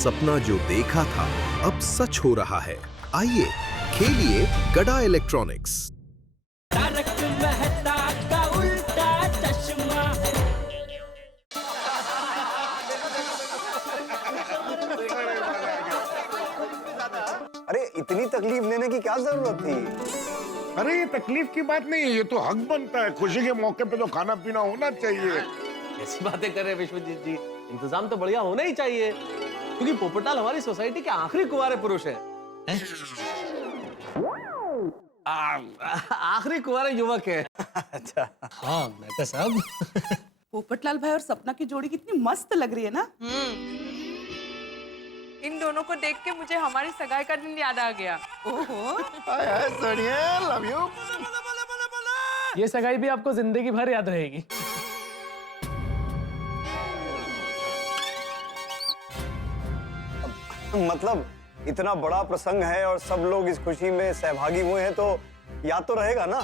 सपना जो देखा था अब सच हो रहा है। आइए खेलिए गड़ा इलेक्ट्रॉनिक्स। तारक मेहता का उल्टा चश्मा। अरे इतनी तकलीफ लेने की क्या जरूरत थी? अरे ये तकलीफ की बात नहीं है, ये तो हक बनता है। खुशी के मौके पे तो खाना पीना होना चाहिए। ऐसी बातें कर रहे हैं विश्वजीत जी, इंतजाम तो बढ़िया होना ही चाहिए, क्योंकि पोपटलाल हमारी सोसाइटी के आखिरी कुंवारे पुरुष हैं। आखिरी कुंवारे युवक है। अच्छा, हाँ मेहता साहब। पोपटलाल भाई और सपना की जोड़ी कितनी मस्त लग रही है ना। इन दोनों को देख के मुझे हमारी सगाई का दिन याद आ गया। ओहो, सोनिया, लव यू। ये सगाई भी आपको जिंदगी भर याद रहेगी। मतलब इतना बड़ा प्रसंग है और सब लोग इस खुशी में सहभागी हुए हैं, तो याद तो रहेगा ना।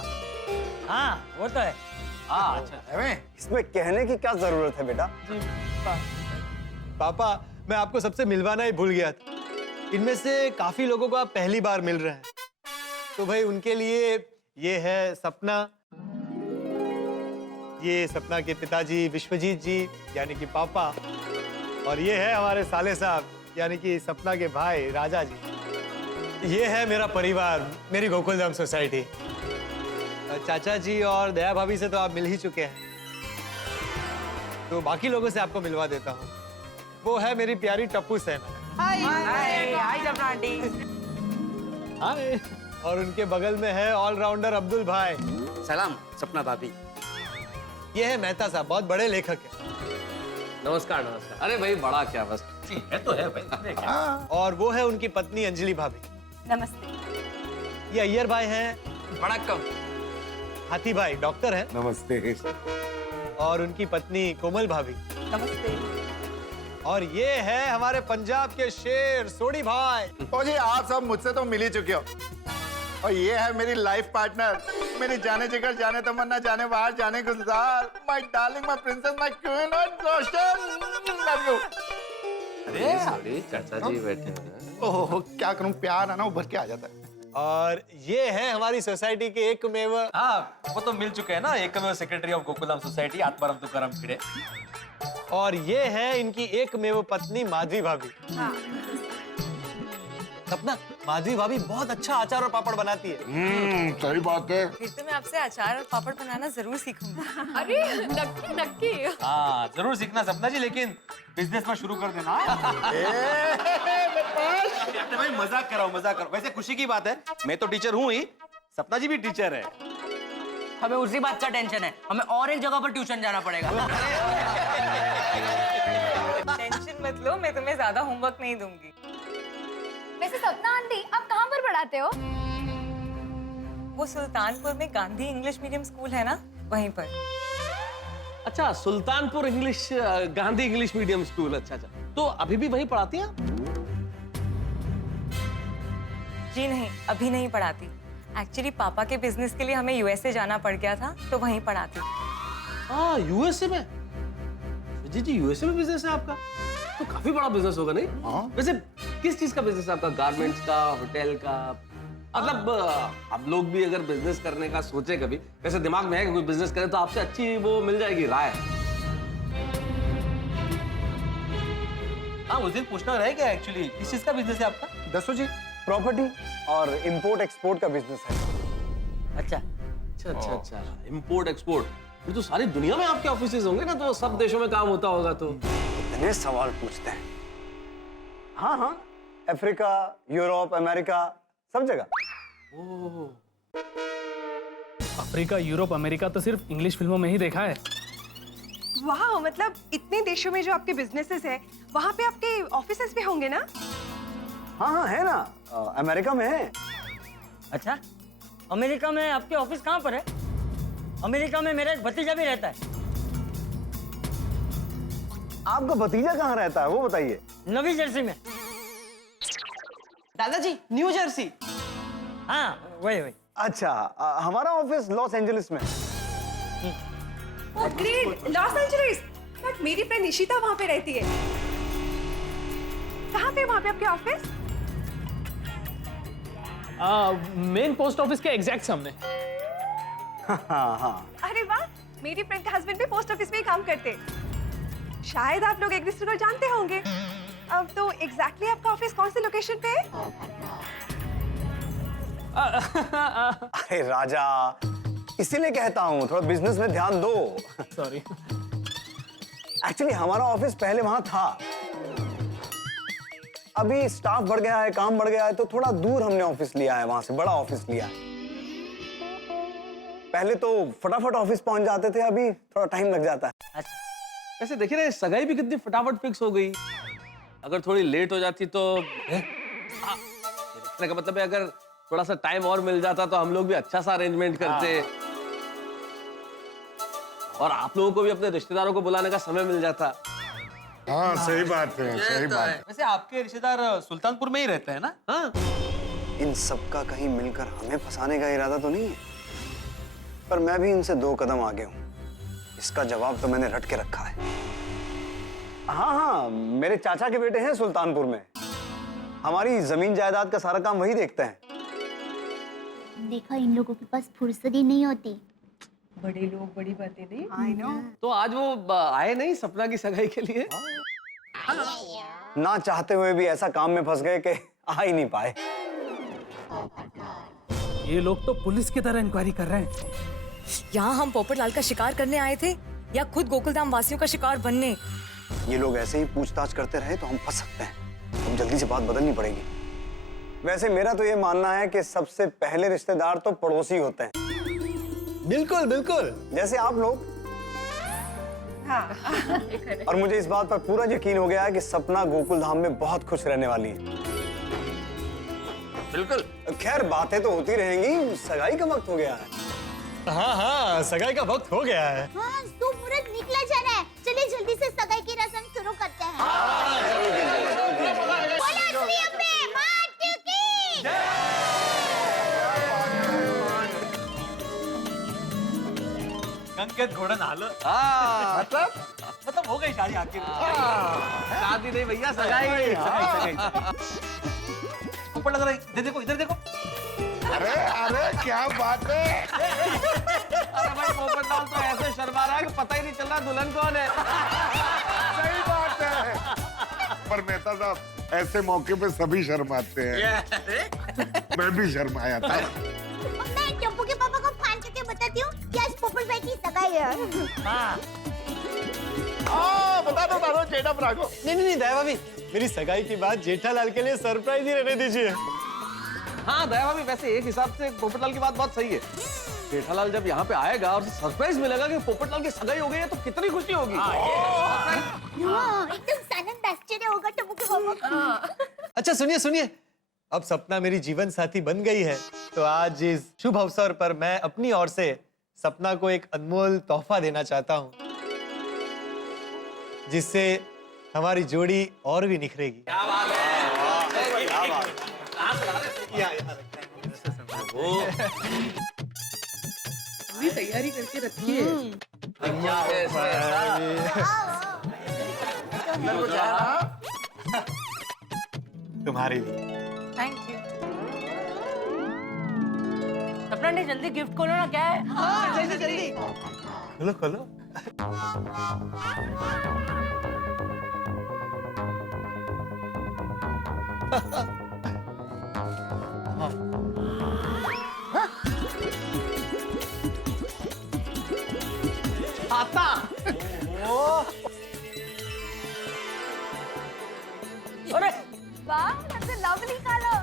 हाँ वो तो है। हाँ अच्छा, इसमें कहने की क्या जरूरत है बेटा? पापा, मैं आपको सबसे मिलवाना ही भूल गया था। इनमें से काफी लोगों को आप पहली बार मिल रहे हैं, तो भाई उनके लिए ये है सपना, ये सपना के पिताजी विश्वजीत जी यानी कि पापा, और ये है हमारे साले साहब यानी कि सपना के भाई राजा जी। ये है मेरा परिवार, मेरी गोकुलधाम सोसाइटी। चाचा जी और दया भाभी से तो आप मिल ही चुके हैं, तो बाकी लोगों से आपको मिलवा देता हूँ। वो है मेरी प्यारी टप्पू सेन। हाय सपना आंटी। हाय। और उनके बगल में है ऑलराउंडर अब्दुल भाई। सलाम सपना भाभी। ये है मेहता साहब, बहुत बड़े लेखक हैं। नमस्कार नमस्कार। अरे भाई बड़ा क्या, बस है तो है भाई। और वो है उनकी पत्नी अंजलि भाभी। नमस्ते। ये अय्यर भाई हैं। वणक्कम। हाथी भाई डॉक्टर हैं। नमस्ते। और उनकी पत्नी कोमल भाभी। नमस्ते। और ये है हमारे पंजाब के शेर सोडी भाई। ओ जी, आप सब मुझसे तो मिल ही चुके हो। और ये है मेरी लाइफ पार्टनर, मेरी जाने जिगर, जाने तमन्ना, जाने बाहर, जाने गुलजार, my darling, my princess, my queen और रोशन। Love you. अरे सॉरी, चाचा जी बैठे हैं। ओह, क्या करूं, प्यार है ना उभर के आ जाता है। और ये है हमारी सोसाइटी के एकमेव। हाँ, वो तो मिल चुके हैं ना, एकमेव secretary of Gokuldham society, Atmaram Tukaram Bhide. और ये है इनकी एकमेव पत्नी माधवी भाभी। सपना, माधवी भाभी बहुत अच्छा अचार और पापड़ बनाती है। सही बात है। फिर तो मैं आपसे अचार और पापड़ बनाना जरूर सीखूंगी। अरे नक्की नक्की। हाँ जरूर सीखना सपना जी, लेकिन बिजनेस में शुरू कर देना। भाई मजाक कर रहा हूँ, मजाक कर रहा हूँ। वैसे खुशी की बात है, मैं तो टीचर हूँ ही, सपना जी भी टीचर है। हमें उसी बात का टेंशन है, हमें और एक जगह पर ट्यूशन जाना पड़ेगा। टेंशन मत लो, मैं तुम्हें ज्यादा होमवर्क नहीं दूंगी। वैसे सपना आंटी, आप कहाँ पर पढ़ाते हो? वो सुल्तानपुर में गांधी इंग्लिश मीडियम स्कूल है ना, वहीं पर। अच्छा, Sultanpur English Gandhi English medium school. अच्छा अच्छा, तो अभी भी वहीं पढ़ाती हैं? जी नहीं, अभी नहीं पढ़ाती। एक्चुअली पापा के बिजनेस के लिए हमें यूएसए जाना पड़ गया था, तो वहीं पढ़ाती। हाँ यूएसए में? जी जी, यूएसए में बिजनेस है आपका, तो काफी बड़ा बिजनेस होगा नहीं? हाँ। वैसे किस चीज का बिजनेस है आपका? गारमेंट्स का, होटल का? मतलब हम लोग भी अगर बिजनेस करने का सोचे कभी, वैसे दिमाग में है कि कोई बिजनेस करें तो आपसे अच्छी वो मिल जाएगी राय। हाँ, उस दिन पूछना रह गया एक्चुअली, किस चीज का बिजनेस है आपका? दसो जी। प्रॉपर्टी और इंपोर्ट एक्सपोर्ट का बिजनेस है। अच्छा अच्छा अच्छा अच्छा, इम्पोर्ट एक्सपोर्ट। फिर तो सारी दुनिया में आपके ऑफिसेज होंगे ना, तो सब देशों में काम होता होगा। तो इतने सवाल पूछते हैं। हाँ हाँ, अफ्रीका, यूरोप, अमेरिका, सब जगह। अफ्रीका, यूरोप, अमेरिका तो सिर्फ इंग्लिश फिल्मों में ही देखा है। वाह, मतलब इतने देशों में जो आपके बिजनेसेस है, वहाँ पे आपके ऑफिसेस भी होंगे ना? हाँ हाँ है ना, अमेरिका में है। अच्छा, अमेरिका में आपके ऑफिस कहाँ पर है? अमेरिका में मेरा एक भतीजा भी रहता है। आपका भतीजा कहाँ रहता है वो बताइए। नवी जर्सी में। दादाजी, न्यू जर्सी। हाँ वही वही। अच्छा, हमारा ऑफिस लॉस एंजलिस में। Oh great, Los Angeles. But मेरी फ्रेंड निशिता वहाँ पे रहती है। कहाँ फिर वहाँ पे आपके ऑफिस? मेन पोस्ट ऑफिस के एग्जैक्ट सामने। हाँ। अरे वाह, मेरी फ्रेंड का हस्बैंड भी पोस्ट ऑफिस में ही काम करते। शायद आप लोग एक दूसरे को जानते होंगे। अब तो एग्जैक्टली आपका ऑफिस कौन सी लोकेशन पे है? अरे राजा, इसीलिए कहता हूँ थोड़ा बिजनेस में ध्यान दो। सॉरी। एक्चुअली हमारा ऑफिस पहले वहां था, अभी स्टाफ बढ़ गया है, काम बढ़ गया है, तो थोड़ा दूर हमने ऑफिस लिया है, वहां से बड़ा ऑफिस लिया है। पहले तो फटाफट ऑफिस पहुंच जाते थे, अभी थोड़ा टाइम लग जाता है। वैसे देखिए ना, सगाई भी कितनी फटाफट फिक्स हो गई। अगर थोड़ी लेट हो जाती तो का मतलब है, अगर थोड़ा सा टाइम और मिल जाता तो हम लोग भी अच्छा सा अरेंजमेंट करते और आप लोगों को भी अपने रिश्तेदारों को बुलाने का समय मिल जाता। हाँ सही बात है, सही बात है। वैसे आपके रिश्तेदार सुल्तानपुर में ही रहते हैं ना? हाँ, इन सब का कहीं मिलकर हमें फंसाने का इरादा तो नहीं है, पर मैं भी इनसे 2 कदम आगे हूँ। इसका जवाब तो मैंने रट के रखा है। हाँ, मेरे चाचा के बेटे हैं सुल्तानपुर में, हमारी जमीन जायदाद का सारा काम वही देखते हैं। देखा, इन लोगों के पास फुर्सत ही नहीं होती। बड़े लोग बड़ी बातें नहीं। I know. तो आज वो आए नहीं सपना की सगाई के लिए? ना चाहते हुए भी ऐसा काम में फंस गए कि आ ही नहीं पाए। ये लोग तो पुलिस की तरह इंक्वायरी कर रहे हैं। यहाँ हम पोपटलाल का शिकार करने आए थे या खुद गोकुलधाम वासियों का शिकार बनने? ये लोग ऐसे ही पूछताछ करते रहे तो हम फंस सकते हैं। हम जल्दी से बात बदलनी पड़ेगी। वैसे मेरा तो ये मानना है कि सबसे पहले रिश्तेदार तो पड़ोसी होते हैं। बिल्कुल बिल्कुल, जैसे आप लोग। हाँ। और मुझे इस बात पर पूरा यकीन हो गया है कि सपना गोकुलधाम में बहुत खुश रहने वाली है। बिल्कुल। खैर, बातें तो होती रहेंगी, सगाई का वक्त हो गया है। हाँ, सगाई का वक्त हो गया है। हाँ, तो मुहूर्त निकला जा रहा है। चलिए जल्दी से सगाई की रस्म शुरू करते हैं। बोलो श्री अम्बे माता की। गंगेत घोड़न आलं। मतलब हो गई शादी आखिर। शादी नहीं भैया, सगाई। पोपटलाल जरा इधर देखो, इधर देखो। अरे क्या बात है। अरे भाई, पोपटलाल तो ऐसे शर्मा रहा है कि पता ही नहीं चल रहा दुल्हन कौन है। सही बात है। पर मेहता साहब, ऐसे मौके पे सभी शर्माते हैं। मैं भी शर्माया था। मैं टप्पू के पापा को फोन करके बताती हूँ कि आज पोपट भाई की सगाई है। बता दो जेठा राघो। नहीं दया भाभी, मेरी सगाई की बात जेठालाल के लिए सरप्राइज ही रहने दीजिए। हाँ दया भाभी, वैसे एक हिसाब से पोपटलाल की बात बहुत सही है। जेठालाल जब यहाँ पे आएगा और सरप्राइज मिलेगा कि पोपटलाल की सगाई हो गई है तो कितनी खुशी होगी। एकदम सानंद आश्चर्य होगा टप्पू के पापा को। अच्छा सुनिए, अब सपना मेरी जीवन साथी बन गई है, तो आज इस शुभ अवसर पर मैं अपनी ओर से सपना को एक अनमोल तोहफा देना चाहता हूँ, जिससे हमारी जोड़ी और भी निखरेगी। क्या बात है। पूरी तैयारी करके रखी है। तुम्हारे लिए। Thank you. सपना ने जल्दी गिफ्ट खोलो ना, क्या है? जल्दी। खोलो। आता। अरे वाह, लवली कलर।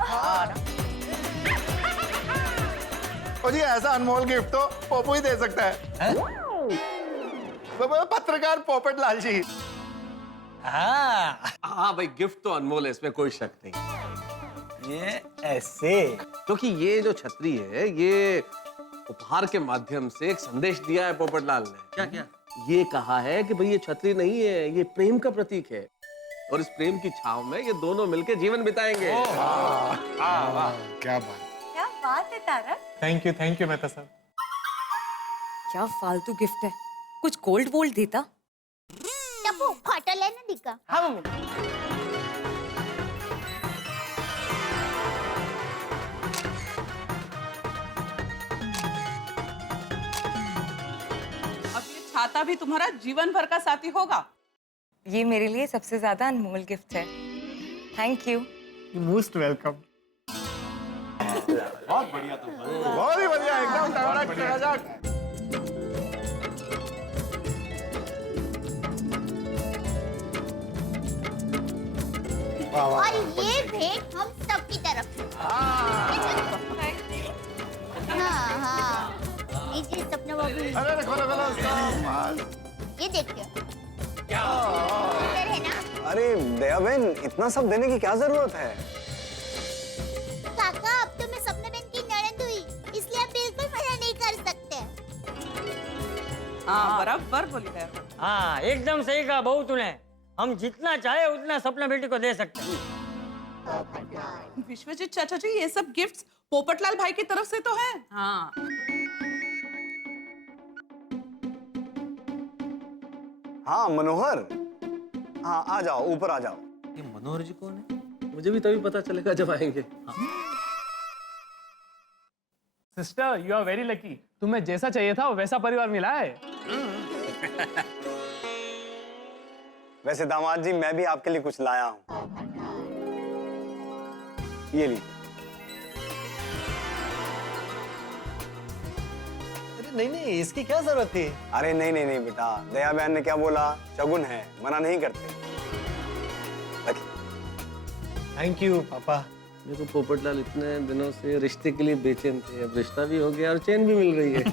ओ जी, ऐसा अनमोल गिफ्ट तो पोपू ही दे सकता है। पत्रकार पोपटलाल जी। हाँ भाई, गिफ्ट तो अनमोल है, इसमें कोई शक नहीं। ये ऐसे, क्योंकि ये जो छतरी है, ये उपहार के माध्यम से एक संदेश दिया है पोपटलाल ने। क्या? ये कहा है कि भाई ये छतरी नहीं है, ये प्रेम का प्रतीक है, और इस प्रेम की छाव में ये दोनों मिलकर जीवन बिताएंगे। क्या बात है तारा। थैंक यू मेहता साहब। क्या फालतू गिफ्ट है, कुछ गोल्ड वोल्ड देता। टप्पू फोटो लेने दिखा। हाँ मम्मी। खाता भी तुम्हारा जीवन भर का साथी होगा। ये मेरे लिए सबसे ज्यादा अनमोल गिफ्ट है। Thank you. Most welcome. बहुत ही बढ़िया, एकदम टकाटक। और ये भेंट हम सबकी तरफ से। हाँ हाँ, लीजिए सपना बाबू। अरे खोलो खोलो। ये देखिए, सुंदर है ना? अरे दया बहन, इतना सब देने की क्या जरूरत है? काका, अब तो मैं सपना बहन की ननद हुई, इसलिए आप बिल्कुल मना नहीं कर सकते। हाँ, बराबर बोली है। हाँ, एकदम सही कहा बहू तूने। हम जितना चाहे उतना सपना बेटी को दे सकते हैं। विश्वजीत चाचा जी, ये सब गिफ्ट्स पोपटलाल भाई की तरफ से तो है। हाँ। हाँ मनोहर, हाँ आ जाओ, ऊपर आ जाओ। ये मनोहर जी कौन है? मुझे भी तभी पता चलेगा जब आएंगे। Sister, you are very lucky. तुम्हें जैसा चाहिए था वैसा परिवार मिला है। वैसे दामाद जी, मैं भी आपके लिए कुछ लाया हूँ। ये लीजिए। नहीं नहीं, इसकी क्या जरूरत थी? अरे नहीं नहीं नहीं बेटा, दया बहन ने क्या बोला, शगुन है, मना नहीं करते। थैंक यू पापा। देखो पोपटलाल इतने दिनों से रिश्ते के लिए बेचैन थे, अब रिश्ता भी हो गया और चैन भी मिल रही है।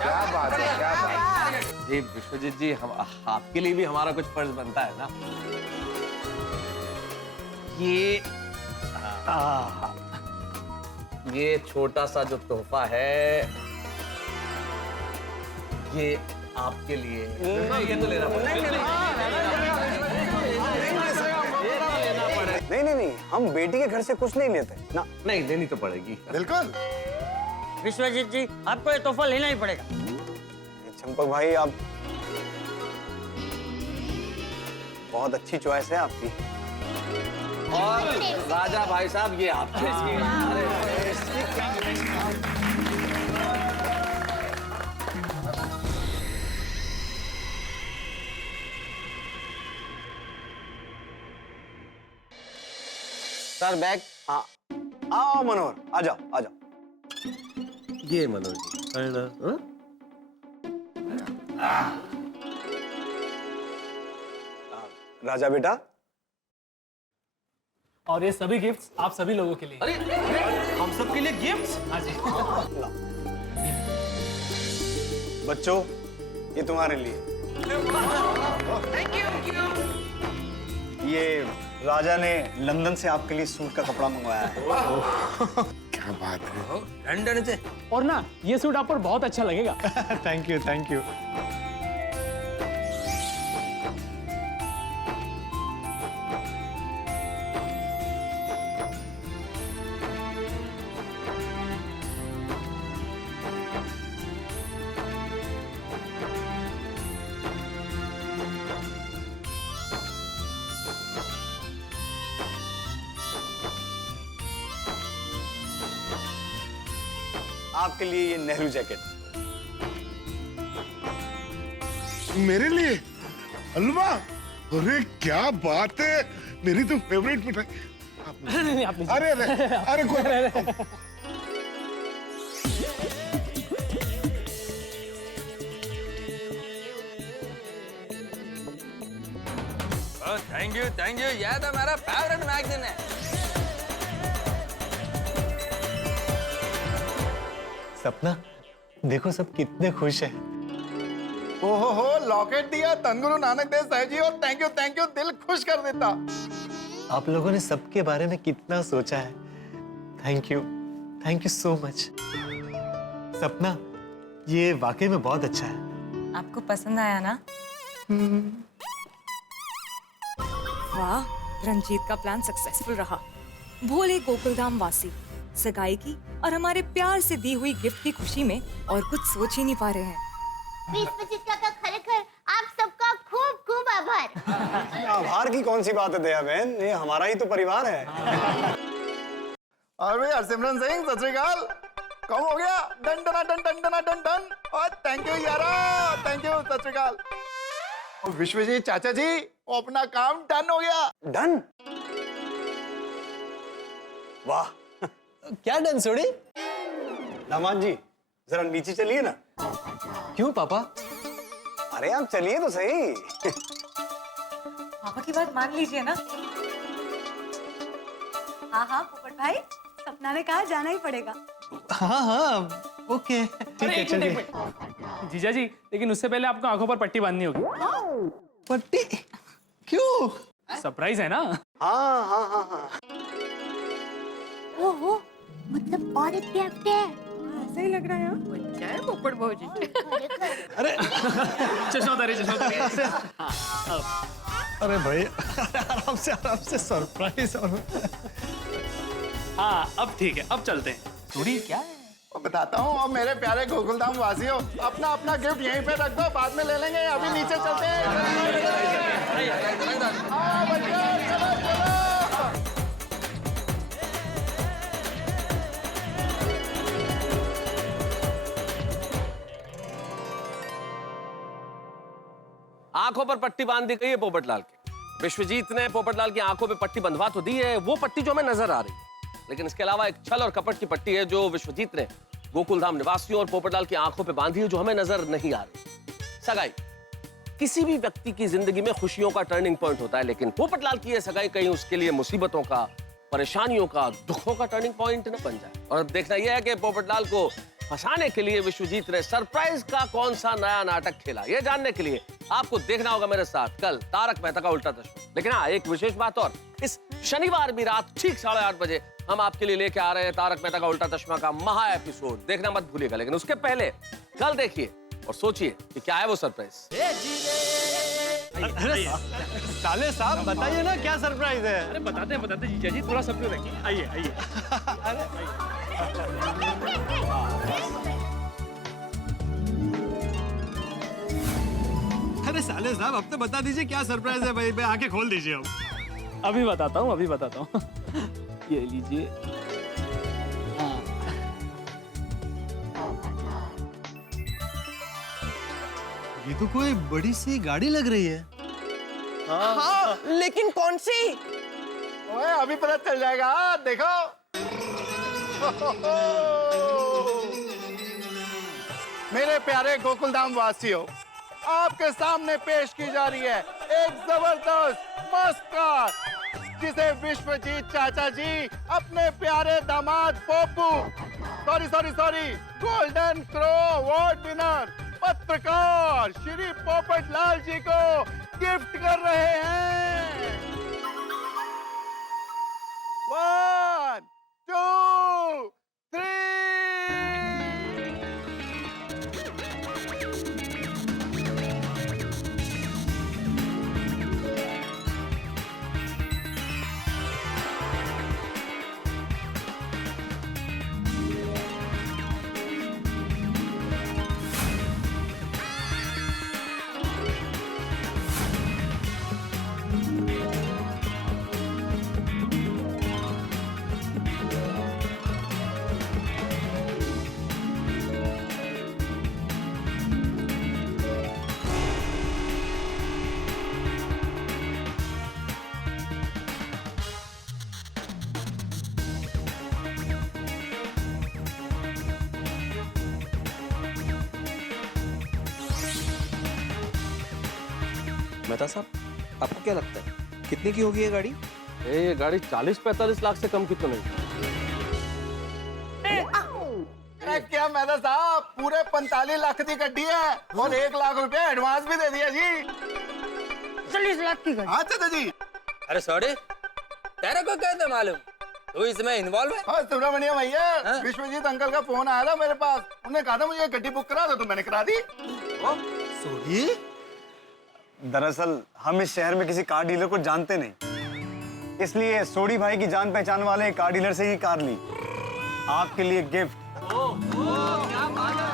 क्या बात है, क्या बात है। जी विश्वजीत जी, हम आपके लिए भी हमारा कुछ फर्ज बनता है ना। ये छोटा सा जो तोहफा है, ये आपके लिए। ये तो लेना पड़ेगा। नहीं नहीं नहीं, हम बेटी के घर से कुछ नहीं लेते ना। नहीं, लेनी तो पड़ेगी। बिल्कुल। विश्वजीत जी, आपको ये तोहफा लेना ही पड़ेगा। चंपक भाई, आप बहुत अच्छी चॉइस है आपकी। और राजा भाई साहब, ये आपके। Sir bag. हाँ आओ मनोहर, आ जाओ आ जाओ। ये मनोज जी। राजा बेटा, और ये सभी गिफ्ट्स आप सभी लोगों के लिए। अरे हम सबके लिए गिफ्ट्स? हाँ जी। बच्चों, ये तुम्हारे लिए। ये राजा ने लंदन से आपके लिए सूट का कपड़ा मंगवाया है। क्या बात है। लंदन से? और ना, ये सूट आप पर बहुत अच्छा लगेगा। Thank you thank you. आपके लिए ये नेहरू जैकेट। मेरे लिए हलवा? अरे क्या बात है, मेरी तो फेवरेट मिठाई। नहीं, आप लीजिए। अरे अरे अरे कोई थैंक यू, ये तो मेरा फेवरेट मैगजीन है। सपना, देखो सब कितने खुश हैं। ओहो, लॉकेट दिया धनगुरु नानक देव साहिब जी, और थैंक यू, दिल खुश कर देता। आप लोगों ने सबके बारे में कितना सोचा है। Thank you so much. सपना, ये वाकई में बहुत अच्छा है। आपको पसंद आया ना? वाह, रंजीत का प्लान सक्सेसफुल रहा। भोले गोकुलधाम वासी सगाई की और हमारे प्यार से दी हुई गिफ्ट की खुशी में और कुछ सोच ही नहीं पा रहे हैं। विश्वजीत काका, खरेखर आप सबका खूब खूब आभार। आभार की कौन सी बात है दया बहन, ये हमारा ही तो परिवार है। और भाई हरसिमरन सिंह, सत श्री अकाल। कम हो गया। डन डना डन डन डना डन डन। और थैंक यू यारा, थैंक यू, सत श्री अकाल। और विश्वजीत चाचा जी, अपना काम डन हो गया। डन? वाह, क्या डन सोड़ी? दामाद जी जरा नीचे चलिए ना। क्यों पापा? अरे आप चलिए तो सही। पापा की बात मान लीजिए ना। हाँ हाँ पोपट भाई, सपना ने कहा जाना ही पड़ेगा। हाँ ओके ठीक है चलिए। जीजा जी, लेकिन उससे पहले आपको आंखों पर पट्टी बांधनी होगी। पट्टी? क्यों? सरप्राइज है ना। हाँ हाँ हाँ हाँ। ओहो, मतलब और एक गिफ्ट है। ऐसा ही लग रहा है। बच्चा है पोपट भौजी। अरे चश्मा उतारिए, चश्मा उतारिए। अरे भाई आराम से सरप्राइज। हाँ अब ठीक है, अब चलते हैं। थोड़ी क्या है? बताता हूँ। और मेरे प्यारे गोकुलधाम वासियों, अपना अपना गिफ्ट यहीं पे रख दो, बाद में ले लेंगे। अभी नीचे चलते हैं। हाँ बच्चों, चलो चलो। आंखों पर पट्टी बांध दी गई है पोपटलाल के। विश्वजीत ने पोपटलाल की आंखों पे पट्टी बंधवा तो दी है, वो पट्टी जो हमें नजर आ रही है, लेकिन इसके अलावा एक छल और कपट की पट्टी है जो विश्वजीत ने गोकुलधाम निवासियों और पोपटलाल की आंखों पे बांधी है, जो हमें नजर नहीं आ रही। सगाई किसी भी व्यक्ति की जिंदगी में खुशियों का टर्निंग पॉइंट होता है, लेकिन पोपटलाल की यह सगाई कहीं उसके लिए मुसीबतों का, परेशानियों का, दुखों का टर्निंग पॉइंट न बन जाए। और अब देखना यह है कि पोपटलाल को फंसाने के लिए विश्वजीत ने सरप्राइज का कौन सा नया नाटक खेला। यह जानने के लिए आपको देखना होगा मेरे साथ कल तारक मेहता का उल्टा चश्मा। लेकिन हाँ, एक विशेष बात और, इस शनिवार भी रात ठीक 8:30 बजे हम आपके लिए लेके आ रहे हैं तारक मेहता का उल्टा चश्मा का महा एपिसोड। देखना मत भूलिएगा। लेकिन उसके पहले कल देखिए और सोचिए कि क्या है वो सरप्राइज। साले साहब बताइए ना क्या सरप्राइज है। अरे बताते जीजा जी, थोड़ा सब्र रखिए। आइए आइए। अरे साले साहब अब तो बता दीजिए क्या सरप्राइज है भाई, आंखें खोल दीजिए अब। अभी बताता हूँ, अभी बताता हूँ। ये लीजिए। ये तो कोई बड़ी सी गाड़ी लग रही है। हाँ, लेकिन कौन सी? ओए अभी पता चल जाएगा, देखो। मेरे प्यारे गोकुलधाम वासियों, आपके सामने पेश की जा रही है एक जबरदस्त मस्त कार, जिसे विश्वजीत चाचा जी अपने प्यारे दामाद Popu, sorry golden crow award winner पत्रकार श्री पोपटलाल जी को गिफ्ट कर रहे हैं। 1 2 3। मेहता साहब, आपको क्या लगता है कितने की होगी ये गाड़ी? ये गाड़ी 40-45 लाख से कम की तो नहीं। क्या मेहता साहब, पूरे 45 लाख की गड्डी है और 1 लाख रुपए एडवांस भी दे दिया जी। 40 लाख की गाड़ी? हाँ चाचा जी। अरे सॉरी, तेरे को कैसे मालूम? तू इसमें इन्वॉल्व है? हाँ सुब्रमण्यम भैया, विश्वजीत अंकल का फोन आया था मेरे पास, उन्होंने कहा था मुझे गड्डी बुक करा दो, तो मैंने करा दी। सोडी? दरअसल हम इस शहर में किसी कार डीलर को जानते नहीं, इसलिए सोडी भाई की जान पहचान वाले कार डीलर से ही कार ली। आपके लिए गिफ्ट। क्या बात है,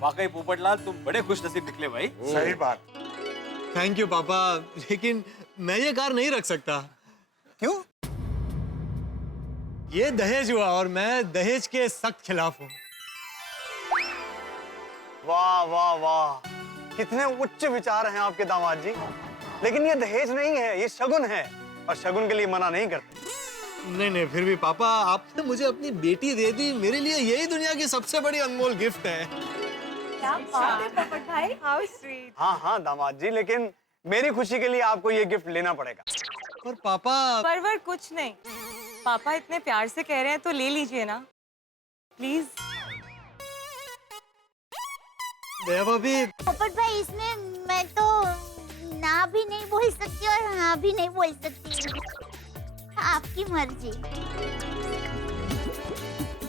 वाकई पोपटलाल तुम बड़े खुश नसीब निकले भाई। सही बात। थैंक यू पापा, लेकिन मैं ये कार नहीं रख सकता। क्यों? ये दहेज हुआ और मैं दहेज के सख्त खिलाफ हूँ। वाह वाह वाह, कितने उच्च विचार हैं आपके दामाद जी। लेकिन ये दहेज नहीं है, ये शगुन है, और शगुन के लिए मना नहीं करते। नहीं, फिर भी पापा, आपने मुझे अपनी बेटी दे दी। मेरे लिए यही दुनिया की सबसे बड़ी अनमोल गिफ्ट है। क्या बात है पोपट भाई, हाउ स्वीट। हाँ दामाद जी, लेकिन मेरी खुशी के लिए आपको ये गिफ्ट लेना पड़ेगा। पर पापा। पर कुछ नहीं, पापा इतने प्यार से कह रहे हैं तो ले लीजिए ना, प्लीज। भाभी। पोपट भाई, इसमें मैं तो ना भी नहीं बोल सकती और हाँ भी नहीं बोल सकती। आपकी मर्जी।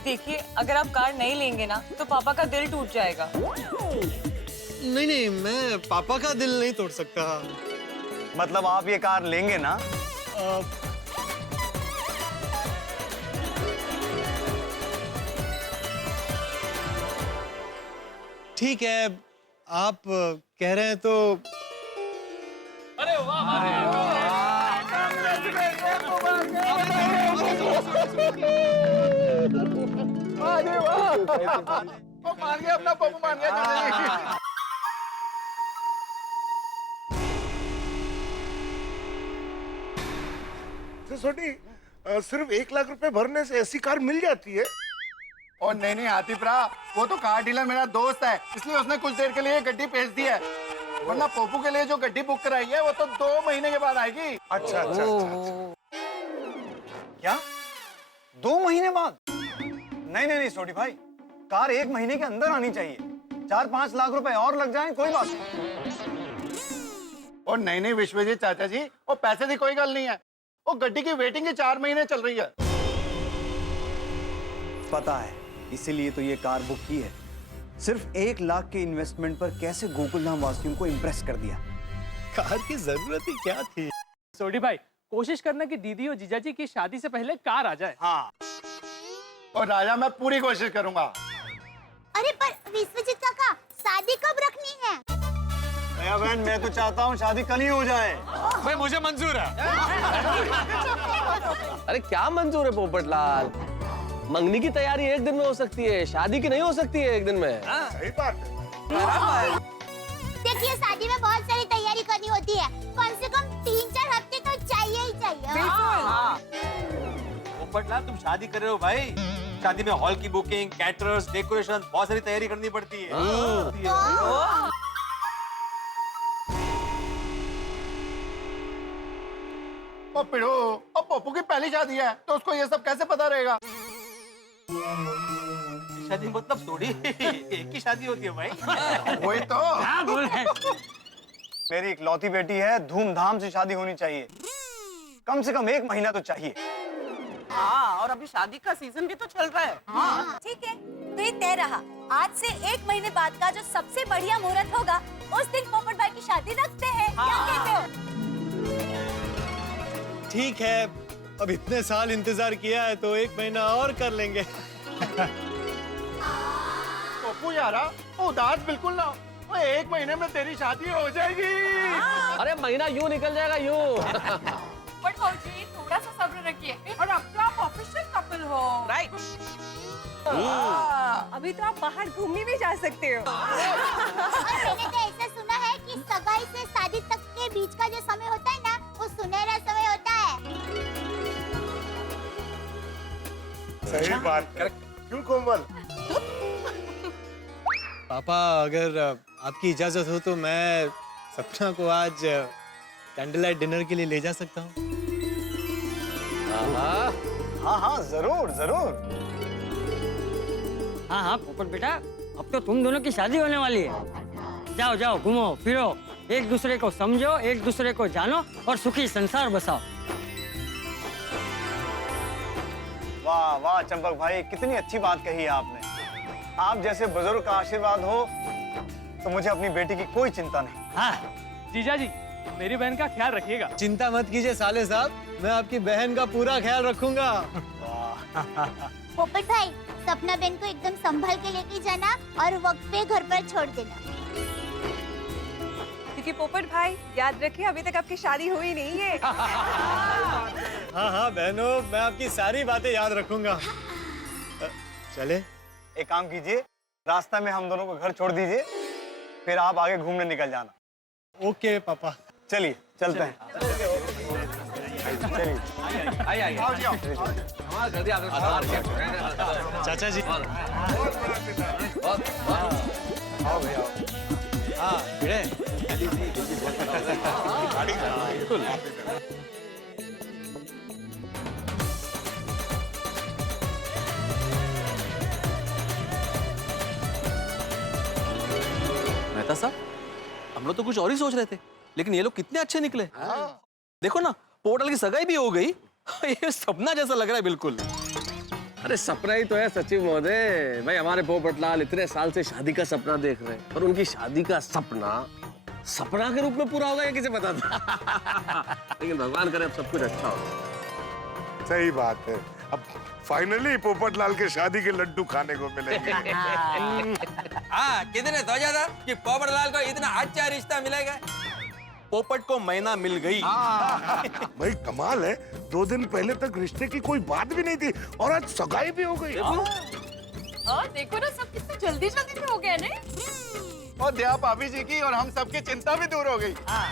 देखिए, अगर आप कार नहीं लेंगे ना तो पापा का दिल टूट जाएगा। नहीं, मैं पापा का दिल नहीं तोड़ सकता। मतलब आप ये कार लेंगे ना? ठीक है, आप कह रहे हैं तो। अरे वाह, मान गया, अपना पप्पू मान गया। छोटी, सिर्फ 1 लाख रुपए भरने से ऐसी कार मिल जाती है? और नहीं आतिफरा, वो तो कार डीलर मेरा दोस्त है, इसलिए उसने कुछ देर के लिए गड्डी भेज दी है। वरना पप्पू के लिए जो गड्डी बुक कराई है वो तो 2 महीने के बाद आएगी। अच्छा। क्या 2 महीने बाद? नहीं सोटी भाई, कार 1 महीने के अंदर आनी चाहिए। 4-5 लाख रुपए और लग जाएं, कोई बात नहीं। और नहीं विश्वजीत चाचा जी, वो पैसे की कोई गल नहीं है, वो गड्डी की वेटिंग ही 4 महीने चल रही है। पता है, इसीलिए तो ये कार बुक की है। सिर्फ 1 लाख के इन्वेस्टमेंट पर कैसे गोकुलधाम वासियों को इम्प्रेस कर दिया। कार की जरूरत ही क्या थी? सोडी भाई, कोशिश करना कि दीदी और जीजाजी की शादी से पहले कार आ जाए। हाँ, और राजा मैं पूरी कोशिश करूंगा। अरे पर विश्वजीत काका, शादी कब रखनी है? भैया बहन, मैं तो चाहता हूँ शादी कल ही हो जाए। भाई मुझे मंजूर है। अरे क्या मंजूर है पोपटलाल? मंगनी की तैयारी 1 दिन में हो सकती है, शादी की नहीं हो सकती है 1 दिन में। सही बात है। देखिए, शादी में बहुत सारी तैयारी करनी होती है, कम से कम 3-4 हफ्ते तो चाहिए ही चाहिए। पोपटलाल, तुम शादी कर रहे हो भाई, शादी में हॉल की बुकिंग, कैटरर्स, डेकोरेशन, बहुत सारी तैयारी करनी पड़ती है। पिड़ो, अब पप्पू की पहली शादी है तो उसको ये सब कैसे पता रहेगा? शादी मतलब थोड़ी एक ही शादी होती है भाई। वही तो। मेरी इकलौती बेटी है, धूमधाम से शादी होनी चाहिए। कम से कम 1 महीना तो चाहिए। हाँ, और अभी शादी का सीजन भी तो चल रहा है। ठीक है, तो ये तय रहा। आज से 1 महीने बाद का जो सबसे बढ़िया मुहूर्त होगा, उस दिन पोपट भाई की शादी रखते हैं। क्या कहते हो? ठीक है, अब इतने साल इंतजार किया है तो 1 महीना और कर लेंगे। पप्पू यारा, उदास बिल्कुल ना, वो 1 महीने में तेरी शादी हो जाएगी। अरे महीना यूं निकल जाएगा यूं। बट भाऊजी, थोड़ा सा सब्र रखिए, और अब तो आप ऑफिशियल कपल हो। राइट। अभी तो आप बाहर घूमने भी जा सकते हो। और मैंने तो ऐसा सुना है कि सगाई से शादी तक के बीच का जो समय होता है ना, वो सुनहरा समय होता है। सही बात है। क्यों कोमल? पापा, अगर आपकी इजाजत हो तो मैं सपना को आज कैंडल लाइट डिनर के लिए ले जा सकता हूँ। हाँ, जरूर। हाँ पोपट बेटा, अब तो तुम दोनों की शादी होने वाली है। जाओ, घूमो फिरो, एक दूसरे को समझो, एक दूसरे को जानो और सुखी संसार बसाओ। वाह चंपक भाई, कितनी अच्छी बात कही है आपने। आप जैसे बुजुर्ग का आशीर्वाद हो तो मुझे अपनी बेटी की कोई चिंता नहीं। हाँ जीजाजी, मेरी बहन का ख्याल रखिएगा। चिंता मत कीजिए साले साहब, मैं आपकी बहन का पूरा ख्याल रखूंगा। पोपट भाई, सपना बहन को एकदम संभाल के लेके जाना और वक्त पे घर पर छोड़ देना। क्योंकि पोपट भाई, याद रखिए, अभी तक आपकी शादी हुई नहीं है। हाँ हाँ बहनों, मैं आपकी सारी बातें याद रखूंगा। चले? एक काम कीजिए, रास्ता में हम दोनों को घर छोड़ दीजिए, फिर आप आगे घूमने निकल जाना। ओके पापा। चलिए चलते हैं। चलिए आइए हमारा जल्दी चाचा जी। आओ भैया। हाँ भिड़े। मेहता साहब, हम लोग तो कुछ और ही सोच रहे थे, लेकिन ये लोग कितने अच्छे निकले। देखो ना, पोर्टल की सगाई भी हो गई। ये सपना जैसा लग रहा है बिल्कुल। अरे सपना ही तो है सचिव महोदय। भाई हमारे पोपटलाल इतने साल से शादी का सपना देख रहे हैं और उनकी शादी का सपना सपना के रूप में पूरा होगा, ये किसे पता था। लेकिन भगवान करे अब सब कुछ अच्छा हो। सही बात है, अब फाइनली पोपटलाल के शादी के लड्डू खाने को मिलेंगे। हाँ, कितने सोचा था कि पोपटलाल को इतना अच्छा रिश्ता मिलेगा। पोपट को महीना मिल गई। भाई कमाल है, 2 दिन पहले तक रिश्ते की कोई बात भी नहीं थी और आज सगाई भी हो गई। देखो ना, सब कितने जल्दी जल्दी में हो गया नहीं। और दया भाभी जी की और हम सबकी चिंता भी दूर हो गई। हाँ,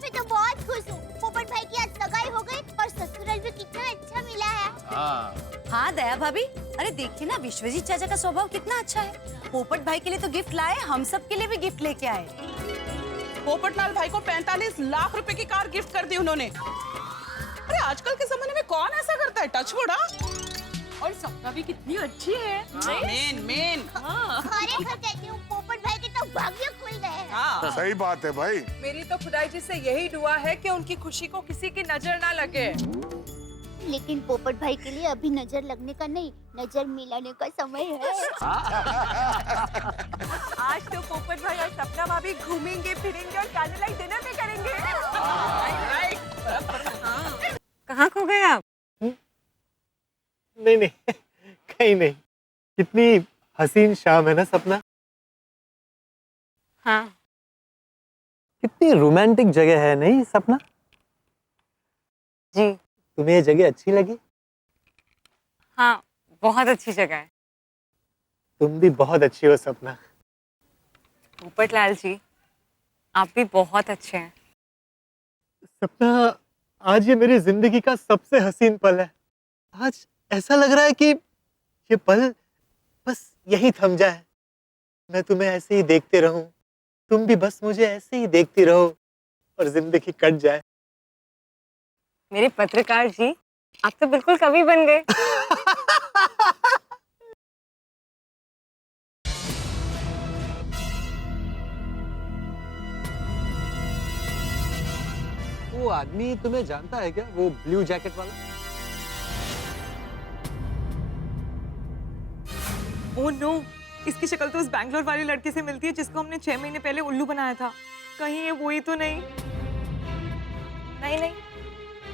मैं तो बहुत खुश हूँ। पोपट भाई की आज सगाई हो गई और ससुराल भी कितना अच्छा मिला है। हाँ दया भाभी, अरे देखिए ना, विश्वजीत चाचा का स्वभाव कितना अच्छा है। पोपट भाई के लिए तो गिफ्ट लाए, हम सब के लिए भी गिफ्ट लेके आए। पोपटलाल भाई को 45 लाख रुपए की कार गिफ्ट कर दी उन्होंने। अरे आजकल के जमाने में कौन ऐसा करता है? Touch wood. और सपना भी कितनी अच्छी है। मेन। खरेखर कहती हूँ, पोपट भाई के तो भाग्य खुल गए हैं। सही बात है भाई। मेरी तो खुदाई जी से यही दुआ है कि उनकी खुशी को किसी की नजर ना लगे। लेकिन पोपट भाई के लिए अभी नजर लगने का नहीं, नजर मिलाने का समय है। आज तो पोपट भाई और सपना भाभी घूमेंगे फिरेंगे और कैंडल लाइट डिनर भी करेंगे। कहाँ खो गए आप? नहीं कहीं नहीं। कितनी हसीन शाम है ना सपना। हाँ। कितनी रोमांटिक जगह है नहीं सपना? जी। तुम्हें ये जगह अच्छी लगी? हाँ, बहुत अच्छी जगह है। तुम भी बहुत अच्छी हो सपना। पोपटलाल जी, आप भी बहुत अच्छे हैं। सपना, आज ये मेरी जिंदगी का सबसे हसीन पल है। आज ऐसा लग रहा है कि ये पल बस यहीं थम जाए, मैं तुम्हें ऐसे ही देखते रहूं, तुम भी बस मुझे ऐसे ही देखती रहो और जिंदगी कट जाए। मेरे पत्रकार जी, आप तो बिल्कुल कवि बन गए। वो आदमी तुम्हें जानता है क्या, वो ब्लू जैकेट वाला? ओह नो, इसकी शक्ल तो उस बैंगलोर वाली लड़की से मिलती है जिसको हमने 6 महीने पहले उल्लू बनाया था। कहीं ये वही तो नहीं? नहीं।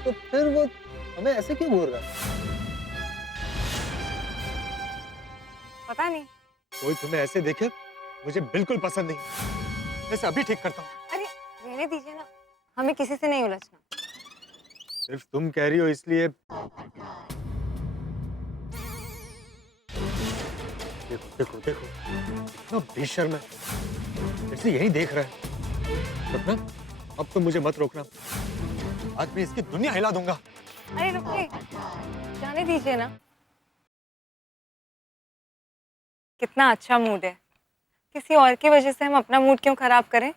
तो फिर वो हमें ऐसे क्यों बोल रहा है? पता नहीं। कोई तुम्हें ऐसे देखे मुझे बिल्कुल पसंद नहीं। मैं अभी ठीक करता हूँ। अरे रहने दीजिए ना, हमें किसी से नहीं उलझना। सिर्फ तुम कह रही हो इसलिए। देखो इतना बेशर्म है, इसलिए यही देख रहा है। सपना, अब तो मुझे मत रोकना, आज मैं इसकी दुनिया हिला दूंगा। अरे रुकिए, जाने दीजिए ना। कितना अच्छा मूड है, किसी और की वजह से हम अपना मूड क्यों खराब करें?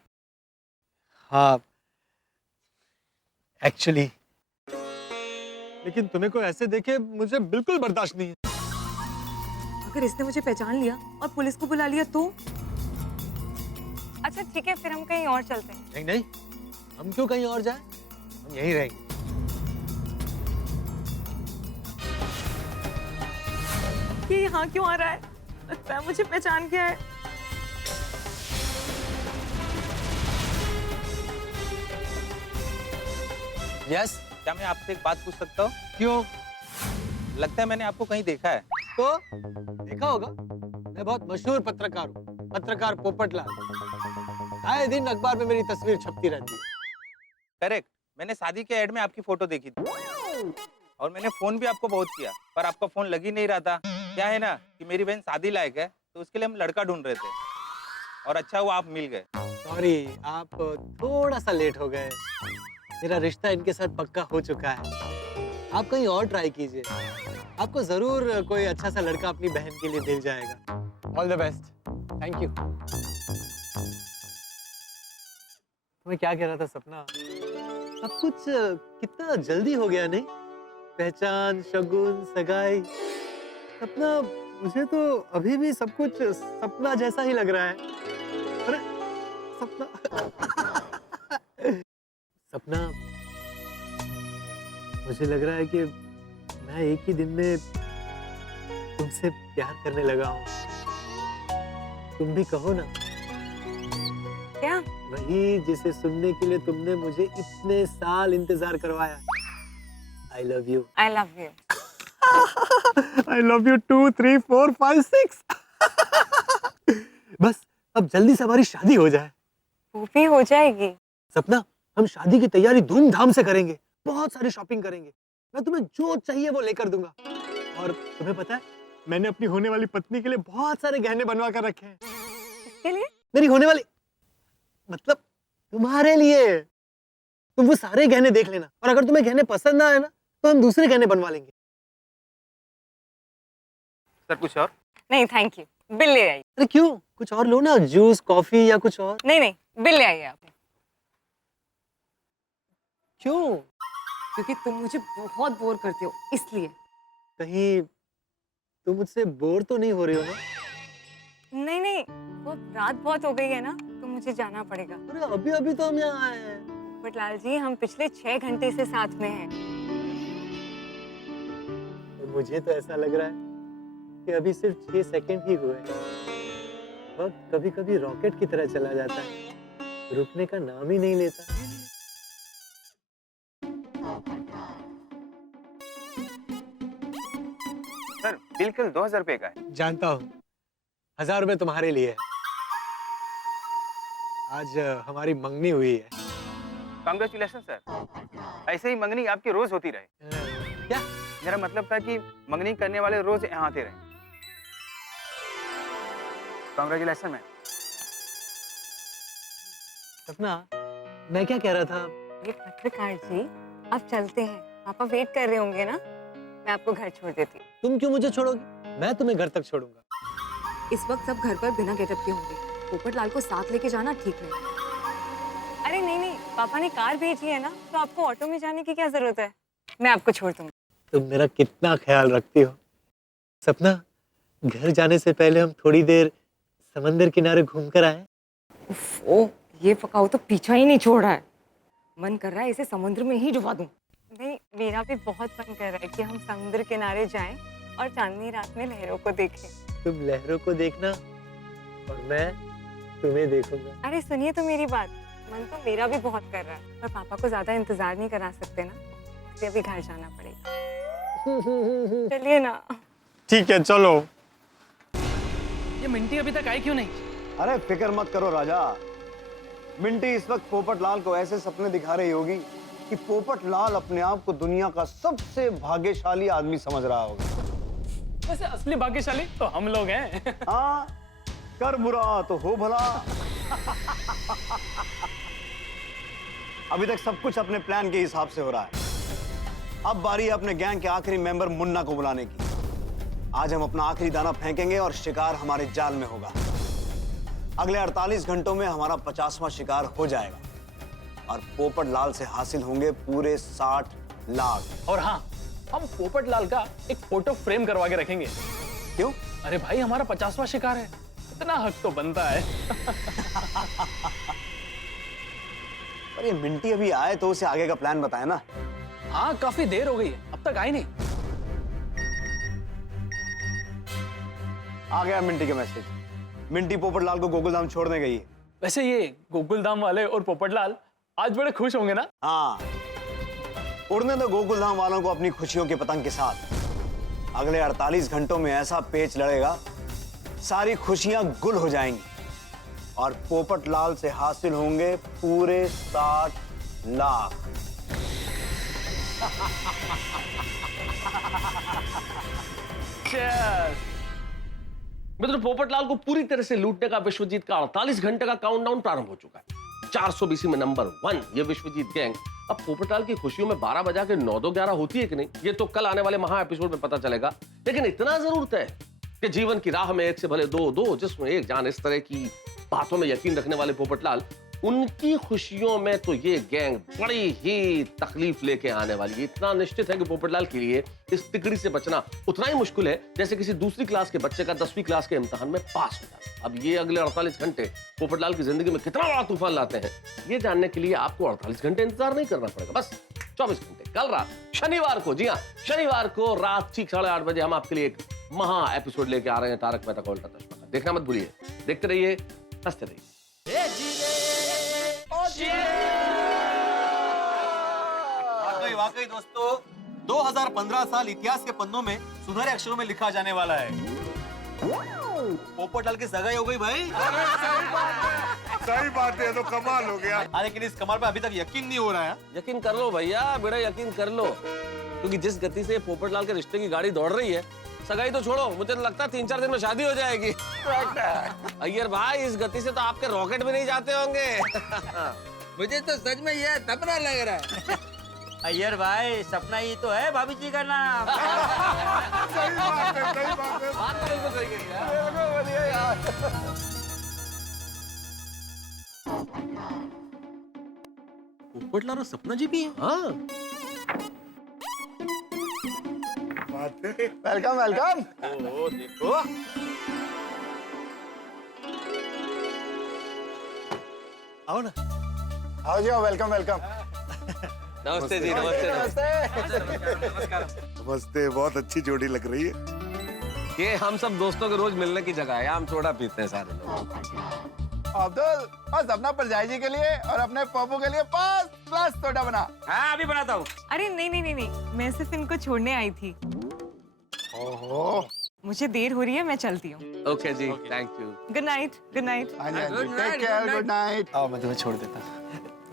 हाँ एक्चुअली, लेकिन तुम्हें को ऐसे देखे मुझे बिल्कुल बर्दाश्त नहीं है। अगर इसने मुझे पहचान लिया और पुलिस को बुला लिया तो? अच्छा ठीक है, फिर हम कहीं और चलते हैं। नहीं, हम क्यों कहीं और जाएं? हम यहीं रहेंगे। ये यहाँ क्यों आ रहा है? लगता है मुझे पहचान गया है। यस, क्या मैं आपसे एक बात पूछ सकता हूँ? क्यों? लगता है मैंने आपको कहीं देखा है। तो देखा होगा, मैं बहुत मशहूर पत्रकार हूँ, पत्रकार पोपटलाल। आए दिन अखबार में मेरी तस्वीर छपती रहती है। करेक्ट, मैंने शादी के ऐड में आपकी फोटो देखी थी और मैंने फोन भी आपको बहुत किया, पर आपका फोन लग ही नहीं रहा था। क्या है ना कि मेरी बहन शादी लायक है, तो उसके लिए हम लड़का ढूंढ रहे थे और अच्छा हुआ आप मिल गए। सॉरी, आप थोड़ा सा लेट हो गए। मेरा रिश्ता इनके साथ पक्का हो चुका है। आप कहीं और ट्राई कीजिए, आपको जरूर कोई अच्छा सा लड़का अपनी बहन के लिए मिल जाएगा। All the best. Thank you. मैं क्या कह रहा था सपना, सब कुछ कितना जल्दी हो गया नहीं? पहचान, शगुन, सगाई। सपना, मुझे तो अभी भी सब कुछ सपना जैसा ही लग रहा है। अरे सपना सपना, मुझे लग रहा है कि मैं एक ही दिन में तुमसे प्यार करने लगा हूँ। तुम भी कहो ना। क्या? वही जिसे सुनने के लिए तुमने मुझे इतने साल इंतजार करवाया। I love you. I love you. I love you 2, 3, 4, 5, 6. बस अब जल्दी से हमारी शादी हो जाए। वो भी हो जाएगी। सपना, हम शादी की तैयारी धूमधाम से करेंगे, बहुत सारी शॉपिंग करेंगे। मैं तुम्हें जो चाहिए वो लेकर दूंगा। और तुम्हें पता है, मैंने अपनी होने वाली पत्नी के लिए बहुत सारे गहने बनवा कर रखे हैं। किसके लिए? मेरी होने वाली, मतलब तुम्हारे लिए। तुम वो सारे गहने देख लेना, और अगर तुम्हें गहने पसंद ना आए ना, तो हम दूसरे गहने बनवा लेंगे। सर कुछ और? नहीं थैंक यू, बिल ले आई। अरे क्यों? कुछ और लो ना, जूस, कॉफी या कुछ और। नहीं नहीं, बिल ले आइए आप। क्यों? क्योंकि तुम मुझे बहुत बोर करते हो, इसलिए। कहीं तुम मुझसे बोर तो नहीं हो रही हो ना? नहीं नहीं, वो रात बहुत हो गई है ना, तो मुझे जाना पड़ेगा। अरे अभी अभी तो हम यहाँ आए हैं। पोपटलाल जी, हम पिछले 6 घंटे से साथ में हैं। मुझे तो ऐसा लग रहा है कि अभी सिर्फ 6 सेकंड ही हुए। वक्त कभी कभी रॉकेट की तरह चला जाता है, रुकने का नाम ही नहीं लेता। सर बिल कल 2000 रुपए का है। जानता हूँ, 1000 रुपए तुम्हारे लिए है। आज हमारी मंगनी हुई है। कांग्रेचुलेशन सर, ऐसे ही मंगनी आपकी रोज होती रहे। क्या? मेरा मतलब था कि मंगनी करने वाले रोज यहाँ आते रहे। Congratulation ma'am. सपना, मैं क्या कह रहा था? ये पत्रकार जी, अब चलते हैं। पापा वेट कर रहे होंगे ना, मैं आपको घर छोड़ देती हूँ। तुम क्यों मुझे छोड़ोगी? मैं तुम्हें घर तक छोड़ूंगा। इस वक्त सब घर पर बिना गेटअप के होंगे, पोपटलाल को साथ लेके जाना ठीक नहीं। अरे नहीं नहीं, पापा ने कार भेजी है ना, तो आपको ऑटो में जाने की क्या जरूरत है? मैं आपको छोड़ दूंगी। तुम मेरा कितना ख्याल रखती हो। सपना, घर जाने से पहले हम थोड़ी देर समंदर किनारे घूम कर आए। ओह, ये पकाओ तो पीछा ही नहीं छोड़ रहा है। मन कर रहा है इसे समुद्र में ही डुबा दूं। नहीं, मेरा भी बहुत मन कर रहा है कि हम समुद्र किनारे जाएं और चांदनी रात में लहरों को देखें। तुम लहरों को देखना और मैं तुम्हें देखूंगा। अरे सुनिए तो मेरी बात, मन तो मेरा भी बहुत कर रहा है, पर पापा को ज्यादा इंतजार नहीं करा सकते ना, इसलिए अभी घर जाना पड़ेगा। चलिए ना। ठीक है, चलो। ये मिंटी अभी तक आई क्यों नहीं? अरे फिक्र मत करो राजा, मिंटी इस वक्त पोपटलाल को ऐसे सपने दिखा रही होगी कि पोपटलाल अपने आप को दुनिया का सबसे भाग्यशाली आदमी समझ रहा होगा। वैसे असली भाग्यशाली तो हम लोग हैं। हाँ, कर बुरा तो हो भला। अभी तक सब कुछ अपने प्लान के हिसाब से हो रहा है। अब बारी है अपने गैंग के आखिरी मेंबर मुन्ना को बुलाने की। आज हम अपना आखिरी दाना फेंकेंगे और शिकार हमारे जाल में होगा। अगले 48 घंटों में हमारा 50वां शिकार हो जाएगा और पोपटलाल से हासिल होंगे पूरे 60 लाख। और हाँ, हम पोपटलाल का एक फोटो फ्रेम करवा के रखेंगे। क्यों? अरे भाई, हमारा 50वां शिकार है, इतना हक तो बनता है। पर ये मिंटी अभी आए तो उसे आगे का प्लान बताए ना। हाँ, काफी देर हो गई है, अब तक आई नहीं। आ गया मिंटी का मैसेज। मिंटी पोपटलाल को गोकुलधाम छोड़ने गई है। वैसे ये गोकुलधाम वाले और पोपटलाल आज बड़े खुश होंगे ना? हाँ, उड़ने दो गोकुलधाम वालों को अपनी खुशियों के पतंग के साथ। अगले 48 घंटों में ऐसा पेच लड़ेगा, सारी खुशियां गुल हो जाएंगी और पोपटलाल से हासिल होंगे पूरे 60 लाख। मित्रों, पोपटलाल को पूरी तरह से लूटने का विश्वजीत का 48 घंटे का काउंटडाउन प्रारंभ हो चुका है। 400 BC में नंबर 1 ये विश्वजीत गैंग अब पोपटलाल की खुशियों में 12 बजा के 9-11 होती है कि नहीं, ये तो कल आने वाले महा एपिसोड में पता चलेगा। लेकिन इतना जरूर तय है कि जीवन की राह में एक से भले दो जिसमें एक जान, इस तरह की बातों में यकीन रखने वाले पोपटलाल, उनकी खुशियों में तो ये गैंग बड़ी ही तकलीफ लेके आने वाली है। इतना निश्चित है कि पोपटलाल के लिए इस तिकड़ी से बचना उतना ही मुश्किल है जैसे किसी दूसरी क्लास के बच्चे का 10वीं क्लास के इम्तिहान में पास हो जाना। अब ये अगले 48 घंटे पोपटलाल की जिंदगी में कितना बड़ा तूफान लाते हैं, ये जानने के लिए आपको 48 घंटे इंतजार नहीं करना पड़ेगा, बस 24 घंटे। कल रात शनिवार को, जी हाँ शनिवार को रात ठीक 8:30 बजे हम आपके लिए एक महा एपिसोड लेके आ रहे हैं तारक मेहता का उल्टा चश्मा का। देखना मत भूलिए, देखते रहिए, हंसते रहिए। वाकई दोस्तों 2015 साल इतिहास के पन्नों में सुनहरे अक्षरों में लिखा जाने वाला है। पोपटलाल की सगाई हो गई भाई। सही बात है, तो कमाल हो गया। लेकिन इस कमाल पे अभी तक यकीन नहीं हो रहा है। यकीन कर लो भैया, बेड़ा यकीन कर लो, क्योंकि जिस गति से पोपटलाल के रिश्ते की गाड़ी दौड़ रही है, सगाई तो छोड़ो, मुझे तो लगता है 3-4 दिन में शादी हो जाएगी। अय्यर भाई, इस गति से तो आपके रॉकेट भी नहीं जाते होंगे। मुझे तो सच में यह सपना लग रहा है। अय्यर भाई, सपना ही तो है भाभी जी का नाम। सही बात है, सही बात है। बात तो बिल्कुल सही कही यार। पोपटलाल और सपना जी भी है। हाँ। Welcome welcome. ओ देखो, आओ ना, आओ जी, वेलकम वेलकम। नमस्ते जी, नमस्ते। नमस्ते, बहुत अच्छी जोड़ी लग रही है। ये हम सब दोस्तों के रोज मिलने की जगह है, हम सोडा पीते हैं सारे लोग। अब्दुल, बस अपना परजाई जी के लिए और अपने पप्पू के लिए 5 ग्लास सोडा बना। हाँ, अभी बनाता हूँ। अरे नहीं, मैं सिर्फ इनको छोड़ने आई थी। ओहो, मुझे देर हो रही है, मैं चलती हूँ। ओके जी, thank you. Good night, good night. Take care, good night. आओ, मैं तुम्हें छोड़ देता हूँ,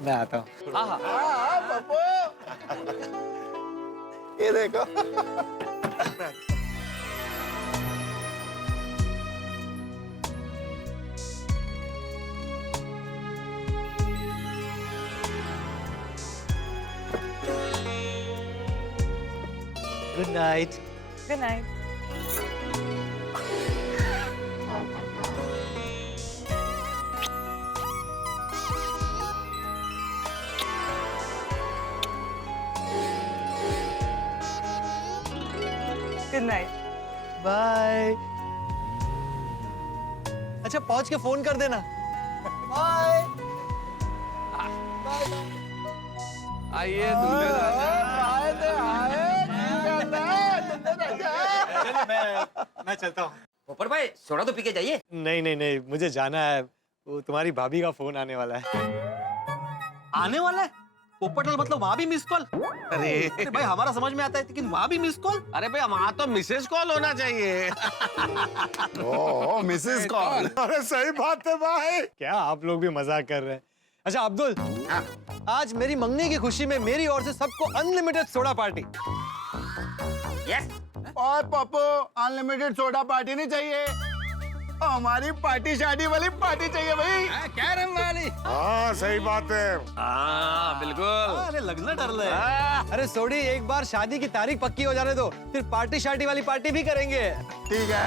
मैं आता हूँ। हाँ पप्पू, ये देखो। Good night. Good night. Good night. Bye. अच्छा, पहुंच के फोन कर देना। बाय। आइए दूल्हे राजा। मैं चलता हूँ। पोपट भाई, सोडा तो पी के जाइए। नहीं, मुझे जाना है, वो तुम्हारी भाभी का फोन आने वाला है। आने वाला है? पोपटलाल मतलब वहाँ भी मिस कॉल? अरे भाई, हमारा समझ में आता है, लेकिन वहाँ भी मिस कॉल? अरे भाई, वहाँ तो मिसेज कॉल होना चाहिए। ओह, मिसेस कॉल। अरे सही बात है भाई। क्या आप लोग भी मजाक कर रहे हैं? अच्छा अब्दुल, आज मेरी मंगनी की खुशी में मेरी ओर से सबको अनलिमिटेड सोडा पार्टी। यस। और पप्पू, अनलिमिटेड सोडा पार्टी नहीं चाहिए, हमारी पार्टी शादी वाली पार्टी चाहिए भाई। कैरम वाली। हाँ सही बात है। हाँ बिल्कुल। अरे लगना डर रहा है। अरे सोडी, एक बार शादी की तारीख पक्की हो जाने दो, फिर पार्टी शादी वाली पार्टी भी करेंगे। ठीक है।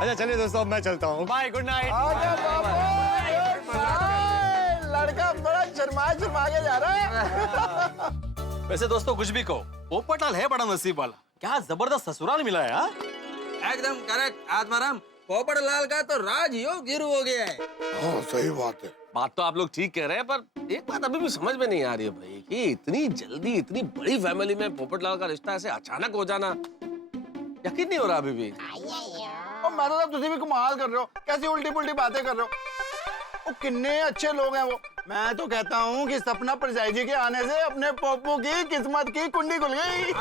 अच्छा चलिए दोस्तों, अब मैं चलता हूँ। Bye, good night. लड़का बड़ा शर्मा के जा रहा है। वैसे दोस्तों, कुछ भी कहो, पोपटलाल है बड़ा नसीब वाला। क्या जबरदस्त ससुराल मिला है। हाँ? एकदम करेक्ट आत्माराम। पोपटलाल का तो राजयोग शुरू हो गया है। हाँ सही बात है। बात तो आप लोग ठीक कह रहे हैं, पर एक बात अभी भी समझ में नहीं आ रही है भाई, कि इतनी जल्दी इतनी बड़ी फैमिली में पोपटलाल का रिश्ता ऐसे अचानक हो जाना, यकीन नहीं हो रहा अभी भी। मैं तो तुझे भी कमाल कर रहे हो, कैसी उल्टी पुल्टी बातें कर रहे हो। वो कितने अच्छे लोग हैं वो। मैं तो कहता हूँ कि सपना परजाई जी के आने से अपने पप्पू की किस्मत की कुंडी खुल गई।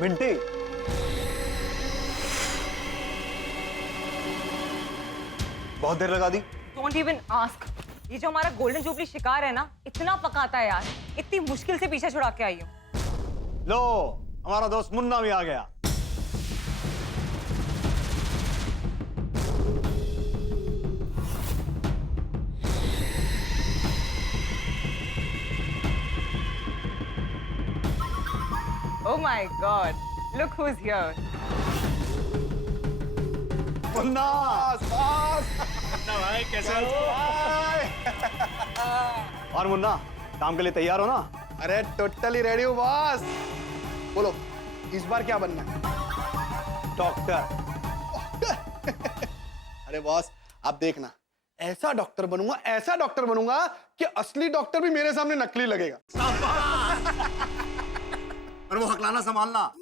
मिंटी, बहुत देर लगा दी। Don't even ask. ये जो हमारा गोल्डन जुबली शिकार है ना, इतना पकाता है यार, इतनी मुश्किल से पीछे छुड़ा के आई हूँ। लो, हमारा दोस्त मुन्ना भी आ गया। Oh my God! Look who's here. Munna, भाई कैसे हो? और मुन्ना, काम के लिए तैयार हो ना? अरे टोटली रेडी हूँ बॉस। बोलो इस बार क्या बनना है? डॉक्टर। अरे बॉस आप देखना, ऐसा डॉक्टर बनूंगा कि असली डॉक्टर भी मेरे सामने नकली लगेगा। और वो हकलाना संभालना,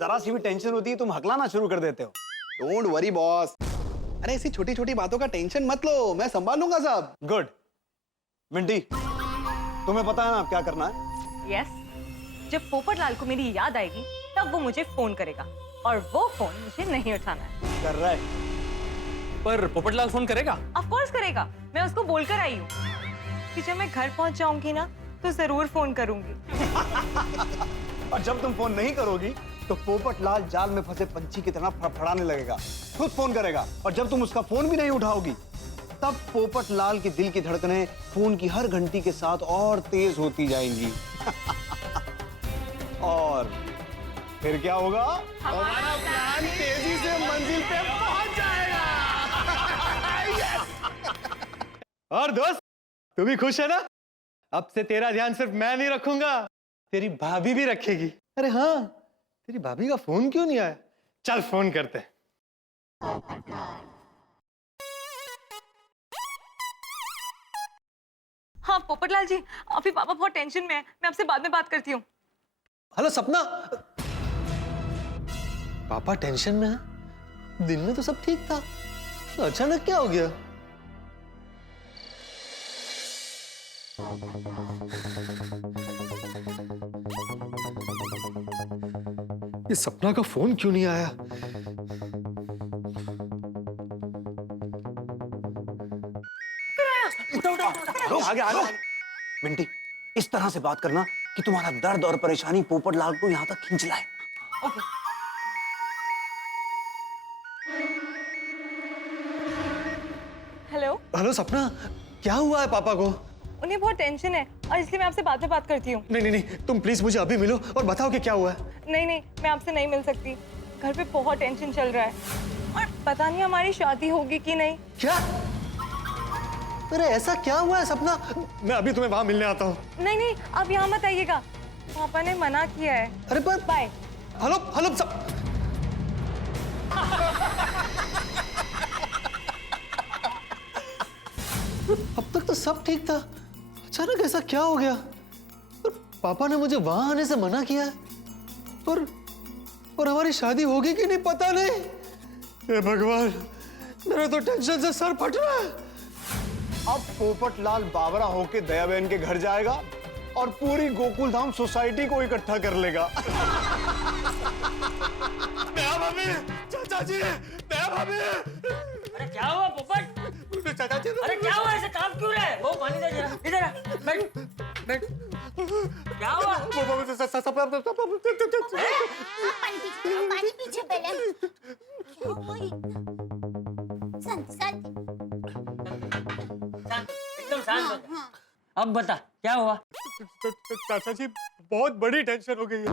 जरा सी भी टेंशन होती है तुम हकलाना शुरू कर देते हो। डोंट वरी बॉस, अरे ऐसी छोटी छोटी बातों का टेंशन मत लो, मैं संभालूंगा सब। गुड। मिंटी, तुम्हें पता है ना क्या करना है? Yes. जब पोपटलाल को मेरी याद आएगी तब वो मुझे फोन करेगा और वो फोन मुझे नहीं उठाना है। कर रहा है। पर पोपटलाल फोन करेगा? Of course करेगा, मैं उसको बोलकर आई हूँ कि जब मैं घर पहुंच जाऊंगी ना तो जरूर फोन करूंगी। और जब तुम फोन नहीं करोगी तो पोपटलाल जाल में फंसे पंछी की तरह फड़फड़ाने लगेगा, खुद फोन करेगा। और जब तुम उसका फोन भी नहीं उठाओगी तब पोपटलाल के दिल की धड़कनें फोन की हर घंटी के साथ और तेज होती जाएंगी। और फिर क्या होगा? हमारा प्लान तेजी से मंजिल पे पहुंच जाएगा। और दोस्त तू भी खुश है ना? अब से तेरा ध्यान सिर्फ मैं नहीं रखूंगा, तेरी भाभी भी रखेगी। अरे हाँ, तेरी भाभी का फोन क्यों नहीं आया? चल फोन करते हैं। हाँ पोपटलाल जी, अभी पापा बहुत टेंशन में है, मैं आपसे बाद में बात करती हूँ। हेलो सपना, पापा टेंशन में है? दिन में तो सब ठीक था, तो अचानक क्या हो गया? ये सपना का फोन क्यों नहीं आया? आगे आगे। मिंटी, इस तरह से बात करना कि तुम्हारा दर्द और परेशानी पोपटलाल को यहाँ तक खींच लाए। हेलो। हेलो सपना, क्या हुआ है पापा को? उन्हें बहुत टेंशन है और इसलिए मैं आपसे बाद में बात करती हूँ। नहीं नहीं नहीं, तुम प्लीज मुझे अभी मिलो और बताओ कि क्या हुआ है। नहीं नहीं, मैं आपसे नहीं मिल सकती, घर पे बहुत टेंशन चल रहा है और पता नहीं हमारी शादी होगी कि नहीं। क्या? अरे ऐसा क्या हुआ है सपना? मैं अभी तुम्हें वहां मिलने आता हूँ। नहीं नहीं, आप यहाँ मत आइएगा, पापा ने मना किया है। अरे पर बाय। हेलो हेलो सब। अब तक तो सब ठीक था, अचानक ऐसा क्या हो गया? और पापा ने मुझे वहां आने से मना किया है और हमारी शादी होगी कि नहीं पता नहीं। हे भगवान, मेरा तो टेंशन से सर फट रहा है। अब पोपटलाल बाबरा होके दयाबेन के घर जाएगा और पूरी गोकुलधाम सोसाइटी को इकट्ठा कर लेगा। दया भाभी, चाचा जी, दया भाभी। अरे क्या हुआ पोपट? चाचा जी, अरे क्या हुआ, ऐसे काम क्यों रहे? वो पानी दे जरा, इधर आ, बैठ बैठ। क्या हुआ? पानी पीछे पहले। शांत शांत। एकदम शांत हो जा। अब बता क्या हुआ? चाचा जी, बहुत बड़ी टेंशन हो गई है।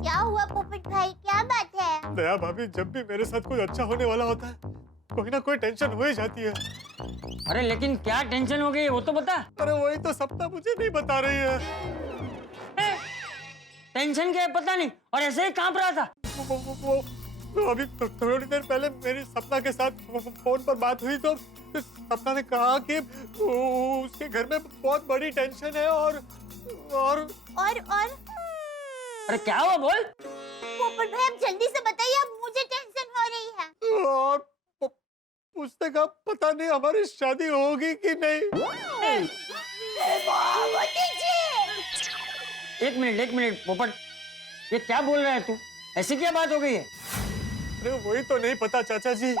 क्या हुआ पोपट भाई, क्या बात है? दया भाभी, जब भी मेरे साथ कुछ अच्छा होने वाला होता है कोई ना कोई टेंशन हो ही जाती है। अरे लेकिन क्या टेंशन हो गई वो तो बता। अरे वही तो सपना मुझे नहीं बता रही है। टेंशन क्या है पता नहीं, और ऐसे ही कांप रहा था। वो अभी थोड़ी देर पहले मेरी सपना के साथ फोन पर बात हुई तो सपना ने कहा कि उसके घर में बहुत बड़ी टेंशन है और अरे क्या हुआ बोल? पोपट भाई आप जल्दी से बताइए, अब मुझे टेंशन हो रही है। और उसने कहा पता नहीं हमारी शादी होगी कि नहीं। एक मिनट पोपट, ये क्या बोल रहा है तू? ऐसी क्या बात हो गई है? अरे वही तो नहीं पता चाचा जी,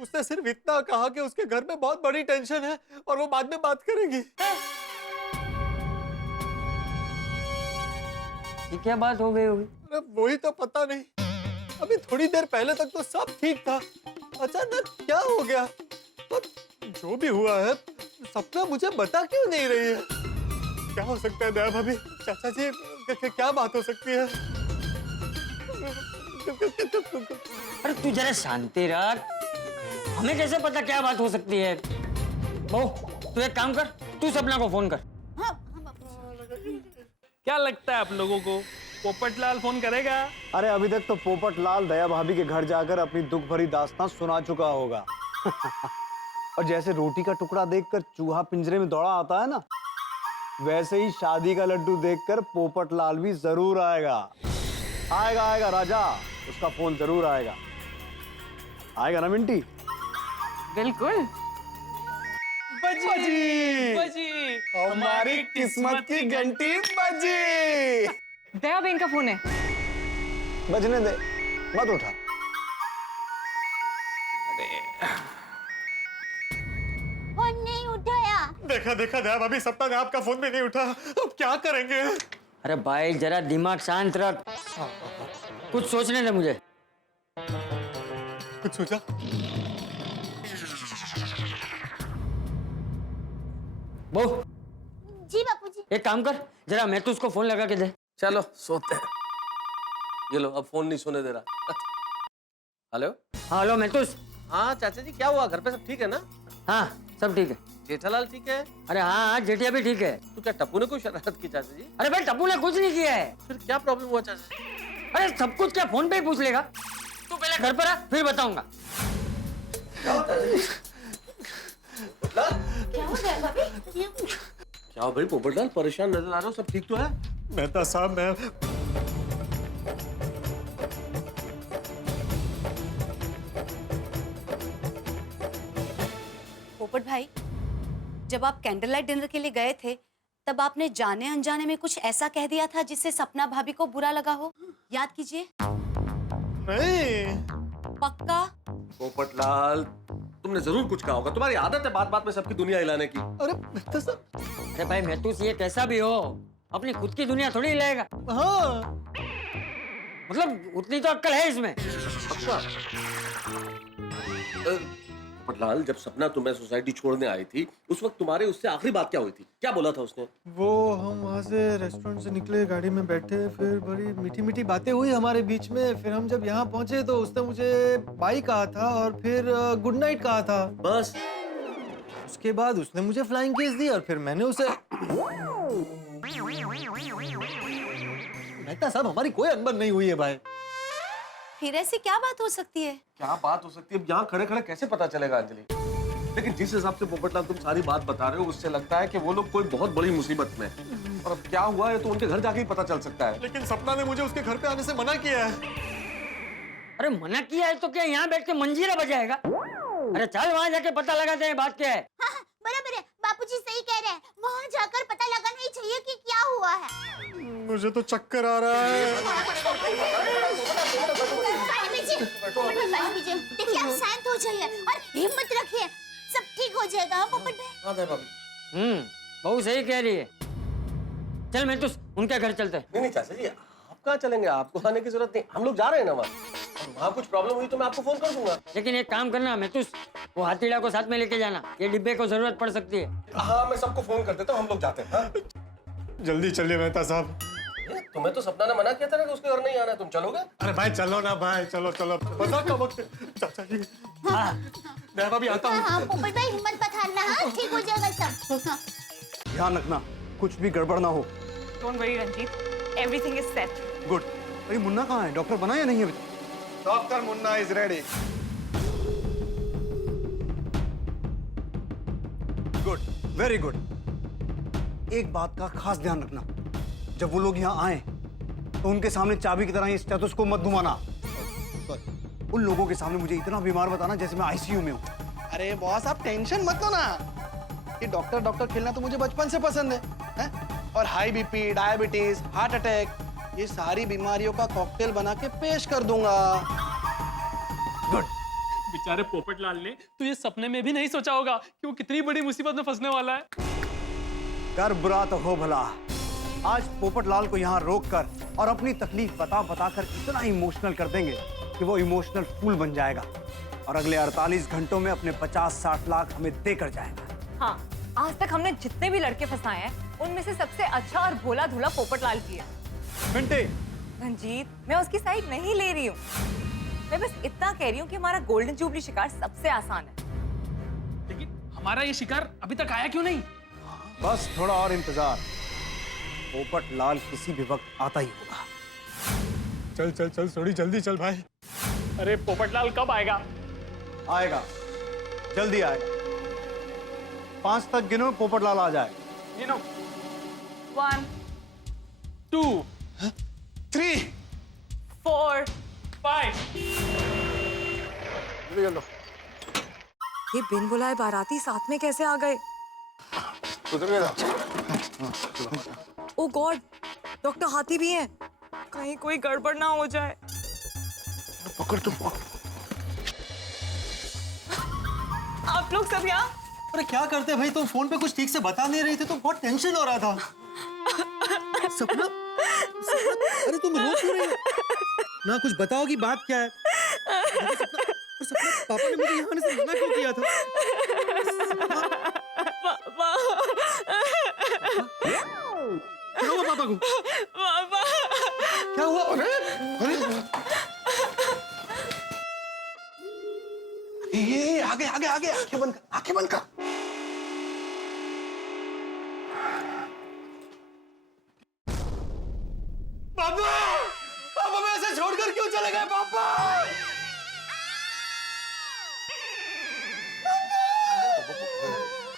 उसने सिर्फ इतना कहा कि उसके घर में बहुत बड़ी टेंशन है और वो बाद में बात करेगी। ये क्या बात हो गई होगी? अरे वही तो पता नहीं, अभी थोड़ी देर पहले तक तो सब ठीक था, अचानक क्या हो गया? पर जो भी हुआ है, सपना मुझे बता क्यों नहीं रही है? क्या हो सकता है दया भाभी? चाचा जी, क्या बात हो सकती है? अरे तू जरा शांति रख, हमें कैसे पता क्या बात हो सकती है? बहू, तू एक काम कर, तू सपना को फोन कर। क्या लगता है आप लोगों को, पोपटलाल फोन करेगा? अरे अभी तक तो पोपटलाल दया भाभी के घर जाकर अपनी दुख भरी दास्तां सुना चुका होगा। और जैसे रोटी का टुकड़ा देखकर चूहा पिंजरे में दौड़ा आता है ना, वैसे ही शादी का लड्डू देखकर पोपटलाल भी जरूर आएगा। आएगा आएगा राजा, उसका फोन जरूर आएगा। आएगा ना मिंटी? बिल्कुल। बजी बजी, हमारी किस्मत की घंटी बजी। दया बहन का फोन है। बजने दे, मत उठा। फोन नहीं उठाया। देखा देखा दया भाभी, सपना ने आपका फोन भी नहीं उठा, अब क्या करेंगे? अरे भाई जरा दिमाग शांत रख, कुछ सोचने दे मुझे। कुछ सोचा? बहू, जी बापूजी। एक काम कर, जरा मैं तो उसको फोन लगा के दे। चलो सोते हैं। ये लो, अब फोन नहीं सुने दे रहा। हेलो। हाँ हेलो मेतुस। हाँ चाचा जी, क्या हुआ? घर पे सब ठीक है ना? हाँ सब ठीक है। जेठालाल ठीक है? अरे हाँ हाँ, जेठिया भी ठीक है। तो क्या टप्पू ने कोई शरारत की चाचा जी? अरे भाई टप्पू ने कुछ नहीं किया है। फिर क्या प्रॉब्लम हुआ चाचा जी? अरे सब कुछ क्या फोन पे ही पूछ लेगा? तू पहले घर पर आ, फिर बताऊंगा। क्या हो गया भाभी? क्या भाई पोपटलाल, परेशान नजर आ रहे हो? सब ठीक तो है? मेहता साहब, मैं पोपट भाई, जब आप कैंडल लाइट डिनर के लिए गए थे, तब आपने जाने अनजाने में कुछ ऐसा कह दिया था जिससे सपना भाभी को बुरा लगा हो। याद कीजिए। नहीं। पक्का? पोपटलाल, तुमने जरूर कुछ कहा होगा, तुम्हारी आदत है बात बात में सबकी दुनिया हिलाने की। अरे मेहता साहब। अरे भाई मेतुस, ये कैसा भी हो, अपनी खुद की दुनिया थोड़ी हिलाएगा। हाँ। मतलब उतनी तो अक्ल है इसमें। अच्छा। पोपटलाल, जब सपना तुम्हें सोसाइटी छोड़ने आई थी, उस वक्त तुम्हारे उससे आखिरी बात क्या हुई थी? क्या बोला था उसने? वो हम वहाँ से रेस्टोरेंट से निकले, गाड़ी में बैठे, फिर बड़ी मीठी मीठी बातें हुई हमारे बीच में। फिर हम जब यहाँ पहुंचे तो उसने मुझे बाय कहा था और फिर गुड नाइट कहा था। बस। उसके बाद उसने मुझे फ्लाइंग किस दी और फिर मैंने उसे। मेहता साहब, हमारी कोई अनबन नहीं हुई है भाई। फिर ऐसी क्या बात हो सकती है? क्या बात हो सकती है? यहाँ खड़े खड़े कैसे पता चलेगा अंजलि? लेकिन जिस हिसाब से पोपटलाल तुम सारी बात बता रहे हो, उससे लगता है कि वो लोग कोई बहुत बड़ी मुसीबत में हैं। और अब क्या हुआ है तो उनके घर जाके ही पता चल सकता है। लेकिन सपना ने मुझे उसके घर पे आने से मना किया है। अरे मना किया है तो क्या यहाँ बैठ के मंजीरा बजाएगा? अरे चल वहाँ जाके पता लगाते हैं बात क्या है। हाँ, बराबर है, बापूजी सही कह रहे हैं। वहाँ जाकर पता लगाना ही चाहिए कि क्या हुआ है। मुझे तो चक्कर आ रहा है। देखिए, आप शांत हो जाइए और हिम्मत रखिए, सब ठीक हो जाएगा। हाँ पोपट भाई। बहुत सही कह रही है। चल मैं तो उनके घर चलते हैं। नहीं चाचा जी, आप कहाँ चलेंगे? आपको आने की जरूरत नहीं, हम लोग जा रहे हैं ना वहाँ कुछ प्रॉब्लम हुई तो मैं आपको फोन कर दूंगा। लेकिन एक काम करना मेतुस, वो हाथीड़ा को साथ में लेके जाना, ये डिब्बे को जरूरत पड़ सकती है। हाँ मैं सबको फोन कर देता हूँ, हम लोग जाते हैं। हाँ? जल्दी चलिए मेहता साहब। तुम्हें तो सपना ने मना किया था ना कि उसके घर नहीं आना है, तुम चलोगे? अरे भाई चलो ना भाई, चलो चलो, मजाक का वक्त है। चाचा जी, मैं अभी आता हूँ। हाँ पोपट भाई, हिम्मत मत हारना। हाँ ठीक हो जाएगा सब। हाँ। ध्यान रखना, कुछ भी गड़बड़ ना हो। Don't worry Ranjit, everything is set. Good. अरे मुन्ना कहाँ है? डॉक्टर बना या नहीं अभी? Doctor Munna is ready. Good, very good. एक बात का खास ध्यान रखना, जब वो लोग यहाँ आए तो उनके सामने चाबी की तरह ये स्टेथोस्कोप मत घुमाना। उन लोगों के सामने मुझे इतना बीमार बताना जैसे मैं आईसीयू में हूँ। अरे बॉस, आप टेंशन मत लो ना। ये डॉक्टर डॉक्टर खेलना तो मुझे बचपन से पसंद है? और high BP, diabetes, heart attack, ये सारी बीमारियों का कॉकटेल बना के पेश कर दूंगा। गुड, बेचारे पोपटलाल ने तो ये सपने में भी नहीं सोचा होगा कि वो कितनी बड़ी मुसीबत में फंसने वाला है। कर बुरा तो हो भला। आज पोपटलाल को यहाँ रोक कर और अपनी तकलीफ बता बता कर इतना इमोशनल कर देंगे कि वो इमोशनल फूल बन जाएगा और अगले 48 घंटों में अपने 50-60 लाख हमें देकर जाएगा। हाँ, आज तक हमने जितने भी लड़के फंसाए हैं उनमें से सबसे अच्छा और भोला धूला पोपटलाल की है। घंटे रंजीत, मैं उसकी साइड नहीं ले रही हूँ। मैं बस इतना कह रही हूँ कि हमारा गोल्डन जुबली शिकार सबसे आसान है। लेकिन हमारा ये शिकार अभी तक आया क्यों नहीं? बस थोड़ा और इंतजार, पोपटलाल किसी भी वक्त आता ही होगा। चल चल चल सोडी, जल्दी चल भाई। अरे पोपटलाल कब आएगा? आएगा, जल्दी आएगा। 5 तक गिनो, पोपटलाल आ जाए। गिनो। 1 2 3 4 5। ये बिन बुलाए बाराती साथ में कैसे आ गए? ओ गॉड, डॉक्टर हाथी भी हैं। कहीं कोई गड़बड़ ना हो जाए। पकड़ तो आप लोग सब यहाँ? अरे क्या करते भाई, तुम फोन पे कुछ ठीक से बता नहीं रही थी तो बहुत टेंशन हो रहा था। सपना, अरे तुम रो क्यों रही हो? ना कुछ बताओ कि बात क्या है। सपना, पापा ने मुझे यहाँ आने से मना क्यों किया था? पापा, क्या हुआ पापा को? पापा, क्या हुआ? अरे ये आगे आगे आगे, आंखें बंद कर, आंखें बंद कर। पापा, पापा मैं ऐसे छोड़कर क्यों चले गए पापा?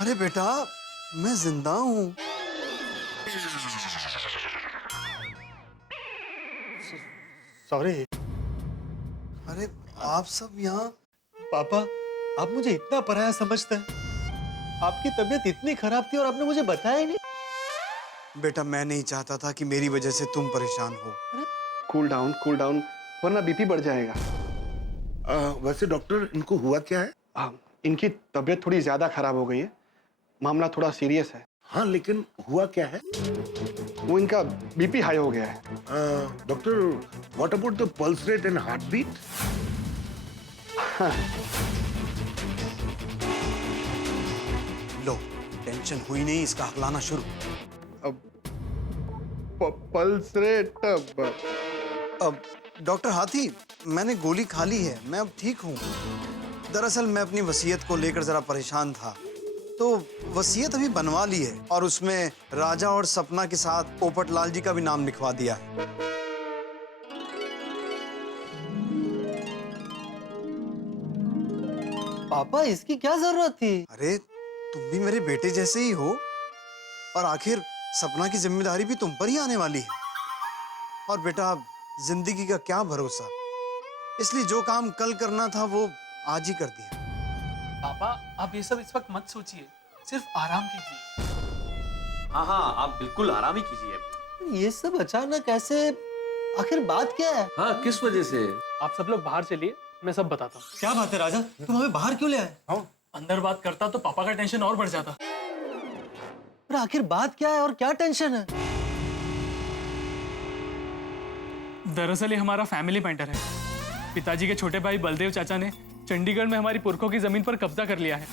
अरे बेटा, मैं जिंदा हूँ। सॉरी। अरे आप सब यहाँ? पापा, आप मुझे इतना पराया समझते हैं। आपकी तबीयत इतनी खराब थी और आपने मुझे बताया ही नहीं। बेटा, मैं नहीं चाहता था कि मेरी वजह से तुम परेशान हो। कूल डाउन, वरना बीपी बढ़ जाएगा। वैसे डॉक्टर, इनको हुआ क्या है? इनकी तबीयत थोड़ी ज्यादा खराब हो गई है, मामला थोड़ा सीरियस है। हाँ, लेकिन हुआ क्या है? वो इनका बीपी हाई हो गया है। Doctor, what about the pulse rate and heart beat? लो, टेंशन हुई नहीं, इसका हकलाना शुरू। पल्स रेट अब डॉक्टर हाथी, मैंने गोली खा ली है, मैं अब ठीक हूँ। दरअसल मैं अपनी वसीयत को लेकर जरा परेशान था, तो वसीयत अभी बनवा ली है और उसमें राजा और सपना के साथ पोपटलाल जी का भी नाम लिखवा दिया है। पापा, इसकी क्या जरूरत थी? अरे तुम भी मेरे बेटे जैसे ही हो और आखिर सपना की जिम्मेदारी भी तुम पर ही आने वाली है। और बेटा, जिंदगी का क्या भरोसा, इसलिए जो काम कल करना था वो आज ही कर दिया। पापा, आप ये सब इस वक्त मत सोचिए, सिर्फ आराम कीजिए। हाँ हाँ, आप बिल्कुल आराम ही कीजिए। ये सब अचानक ऐसे, आखिर बात क्या है? हाँ, किस वजह से? आप सब लोग बाहर चलिए, मैं सब बताता हूँ। क्या बात है राजा, तुम हमें बाहर क्यों ले आए? अंदर बात करता तो पापा का टेंशन और बढ़ जाता। पर आखिर बात क्या है और क्या टेंशन है? दरअसल ये हमारा फैमिली मैटर है। पिताजी के छोटे भाई बलदेव चाचा ने चंडीगढ़ में हमारी पुरखों की जमीन पर कब्जा कर लिया है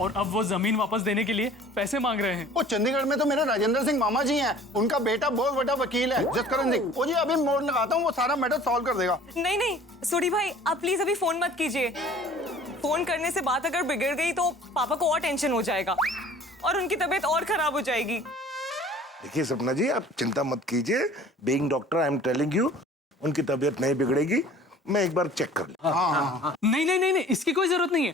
और अब वो जमीन वापस देने के लिए पैसे मांग रहे हैं। वो चंडीगढ़ में तो मेरे राजेंद्र सिंह मामा जी हैं, उनका बेटा बहुत बड़ा वकील है, जसकरण सिंह। वो जी अभी मोड़ लगाता हूँ, वो सारा मैटर सॉल्व कर देगा। नहीं नहीं, सोडी भाई, आप प्लीज अभी फोन मत कीजिए। फोन करने से बात अगर बिगड़ गई तो पापा को और टेंशन हो जाएगा और उनकी तबीयत और खराब हो जाएगी। देखिए सपना जी, आप चिंता मत कीजिए। Being doctor, I am telling you, उनकी तबीयत नहीं बिगड़ेगी। मैं एक बार चेक कर लूं। नहीं नहीं नहीं नहीं, इसकी कोई जरूरत नहीं है।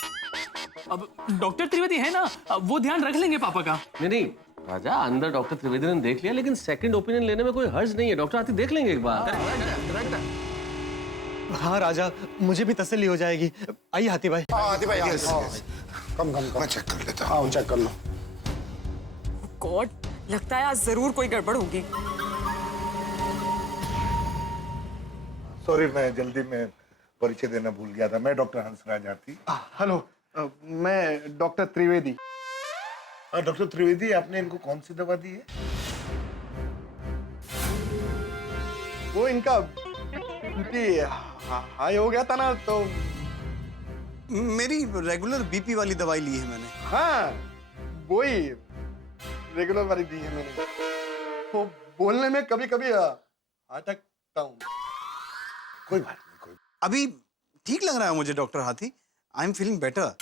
अब डॉक्टर त्रिवेदी है ना, वो ध्यान रख लेंगे पापा का। नहीं नहीं राजा, अंदर डॉक्टर त्रिवेदी ने देख लिया, लेकिन सेकंड ओपिनियन लेने में कोई हर्ज नहीं है। डॉक्टर हाथी देख लेंगे एक बार। हाँ राजा, मुझे भी तसल्ली हो जाएगी। आइए हाथी भाई। हाथी भाई, कम मैं चेक कर लेता हूँ। चेक कर लो। गॉड, लगता है आज जरूर कोई गड़बड़ होगी। सॉरी, मैं जल्दी में परिचय देना भूल गया था, मैं डॉक्टर हंसराज आती। हेलो, मैं डॉक्टर त्रिवेदी। डॉक्टर त्रिवेदी, आपने इनको कौन सी दवा दी है? वो इनका बीपी हाई हो गया था ना, तो मेरी रेगुलर बीपी वाली दवाई ली है मैंने। हाँ, वही रेगुलर वाली दी है मैंने। वो बोलने में कभी कभी अटकता हूँ। कोई बात नहीं, कोई। अभी ठीक लग रहा है मुझे डॉक्टर हाथी। I am feeling better.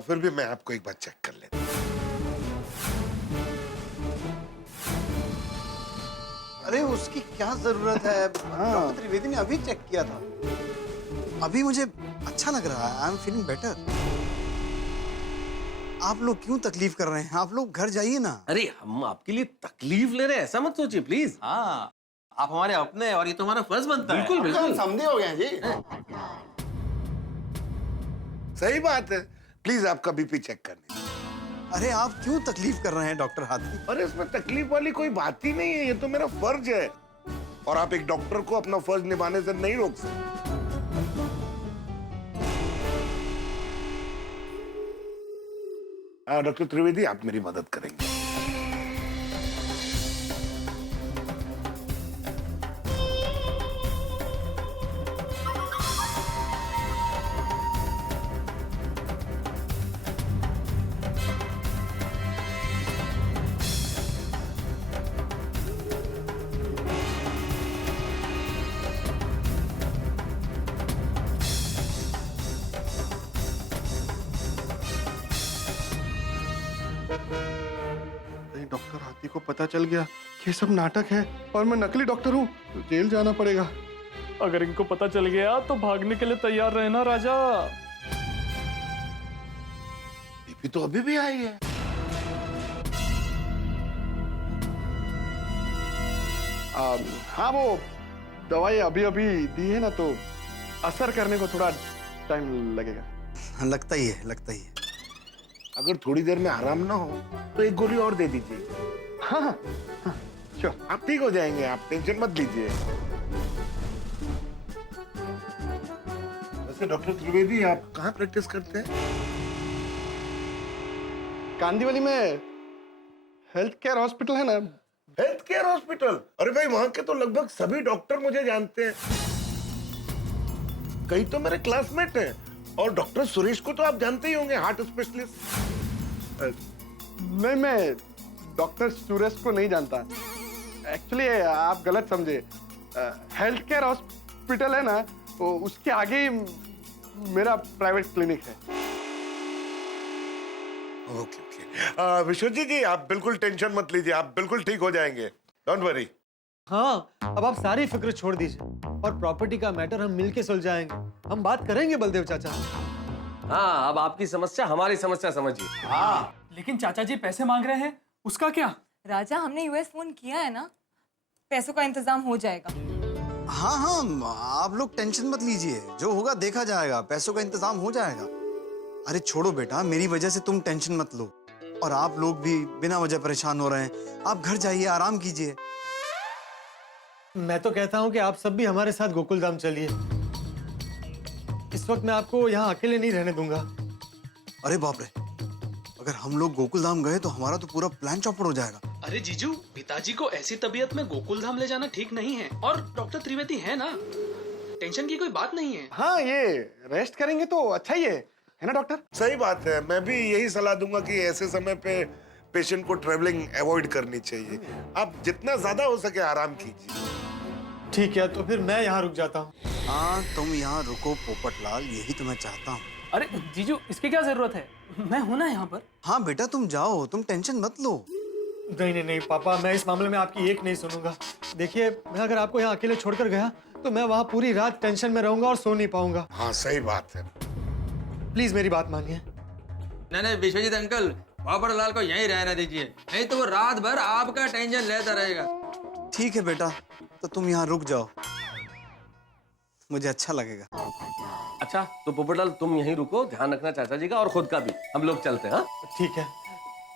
फिर भी मैं आपको एक बार चेक कर लेता हूँ। अरे उसकी क्या जरूरत है? डॉक्टर त्रिवेदी ने अभी चेक किया था। अभी मुझे अच्छा लग रहा है। I am feeling better. आप लोग क्यों तकलीफ कर रहे हैं? आप लोग घर जाइए ना। अरे हम आपके लिए तकलीफ ले रहे हैं, ऐसा मत सोचिए प्लीज। हाँ, आप हमारे अपने हैं और ये तो हमारा फर्ज बनता है। बिल्कुल बिल्कुल समझे हो गए जी। सही बात है, प्लीज आपका बीपी चेक करने। अरे आप क्यों तकलीफ कर रहे हैं डॉक्टर हाथी? अरे इसमें तकलीफ वाली कोई बात ही नहीं है, ये तो मेरा फर्ज है और आप एक डॉक्टर को अपना फर्ज निभाने से नहीं रोक सकते। डॉक्टर त्रिवेदी, आप मेरी मदद करेंगे। डॉक्टर हाथी को पता चल गया कि ये सब नाटक है और मैं नकली डॉक्टर हूँ, तो जेल जाना पड़ेगा। अगर इनको पता चल गया तो भागने के लिए तैयार रहना राजा। बीपी तो अभी भी आई है। हाँ, वो दवाई अभी अभी दी है ना, तो असर करने को थोड़ा टाइम लगेगा। लगता ही है, लगता ही है। अगर थोड़ी देर में आराम ना हो तो एक गोली और दे दीजिए। हाँ हाँ, श्योर, आप ठीक हो जाएंगे, आप टेंशन मत लीजिए। वैसे डॉक्टर त्रिवेदी, आप कहाँ प्रैक्टिस करते हैं? कांदीवली में हेल्थ केयर हॉस्पिटल है ना। Health care hospital? अरे भाई, वहां के तो लगभग सभी डॉक्टर मुझे जानते हैं। कई तो मेरे क्लासमेट हैं। और डॉक्टर सुरेश को तो आप जानते ही होंगे, हार्ट स्पेशलिस्ट। नहीं, मैं डॉक्टर सुरेश को नहीं जानता। एक्चुअली आप गलत समझे। हेल्थ केयर हॉस्पिटल है ना, तो उसके आगे ही मेरा प्राइवेट क्लिनिक है। Okay okay. विश्वजीत जी, आप बिल्कुल टेंशन मत लीजिए, आप बिल्कुल ठीक हो जाएंगे। Don't worry. हाँ, अब आप सारी फिक्र छोड़ दीजिए और प्रॉपर्टी का मैटर हम मिलके सुलझाएंगे। हम बात करेंगे बलदेव चाचा। हाँ, अब आपकी समस्या हमारी समस्या समझिए। हाँ, लेकिन चाचा जी पैसे मांग रहे हैं, उसका क्या? राजा, हमने यूएस फोन किया है ना, पैसों का इंतजाम हो जाएगा। हाँ हाँ, आप लोग टेंशन मत लीजिए, जो होगा देखा जाएगा, पैसों का इंतजाम हो जाएगा। अरे छोड़ो बेटा, मेरी वजह से तुम टेंशन मत लो। और आप लोग भी बिना वजह परेशान हो रहे हैं। आप घर जाइए, आराम कीजिए। मैं तो कहता हूँ कि आप सब भी हमारे साथ गोकुलधाम चलिए। इस वक्त मैं आपको यहाँ अकेले नहीं रहने दूंगा। अरे बाप रे, अगर हम लोग गोकुलधाम गए तो हमारा तो पूरा प्लान चौपट हो जाएगा। अरे जीजू, पिताजी को ऐसी तबीयत में गोकुलधाम ले जाना ठीक नहीं है। और डॉक्टर त्रिवेदी है ना, टेंशन की कोई बात नहीं है। हाँ, ये रेस्ट करेंगे तो अच्छा ही है ना डॉक्टर? सही बात है, मैं भी यही सलाह दूंगा कि ऐसे समय पे पेशेंट को ट्रेवलिंग अवॉइड करनी चाहिए। आप जितना ज्यादा हो सके आराम कीजिए। ठीक है, तो फिर मैं यहाँ रुक जाता हूँ। हाँ, तुम यहाँ रुको पोपटलाल, यही तो मैं चाहता हूँ। अरे जीजू, इसकी क्या जरूरत है? मैं हूं ना यहाँ पर। हाँ बेटा, तुम जाओ, तुम टेंशन मत लो। नहीं पापा, मैं इस मामले में आपकी एक नहीं सुनूंगा। देखिए, मैं अगर आपको यहाँ अकेले छोड़कर गया तो मैं वहाँ पूरी रात टेंशन में रहूंगा और सो नहीं पाऊंगा। हाँ, सही बात है। प्लीज मेरी बात मानिए। नहीं, विश्वजीत अंकल, पोपटलाल को यहीं रहने दीजिए, नहीं तो वो रात भर आपका टेंशन लेता रहेगा। ठीक है बेटा, तो तुम यहाँ रुक जाओ, मुझे अच्छा लगेगा। अच्छा, तो पोपटलाल तुम यहीं रुको, ध्यान रखना चाचा जी का और खुद का भी। हम लोग चलते हैं। हाँ, ठीक है,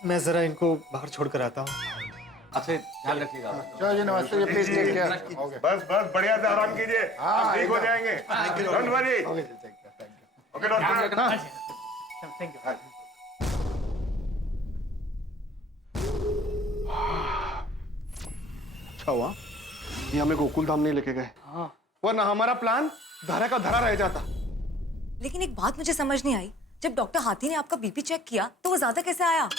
मैं जरा इनको बाहर छोड़कर आता हूँ। अच्छा ध्यान रखिएगा। चलो जी नमस्ते जी, प्लीज टेक केयर। बस बस बढ़िया से आराम कीजिए, आप ठीक हो जाएंगे। Don't worry. Okay doctor. Thank you. अच्छा हुआ ये हमें गोकुल धाम नहीं लेके गए, वरना हमारा प्लान धरा का धरा रह जाता। लेकिन एक बात मुझे समझ नहीं आई, जब डॉक्टर हाथी ने आपका बीपी चेक किया तो वो ज्यादा कैसे आया?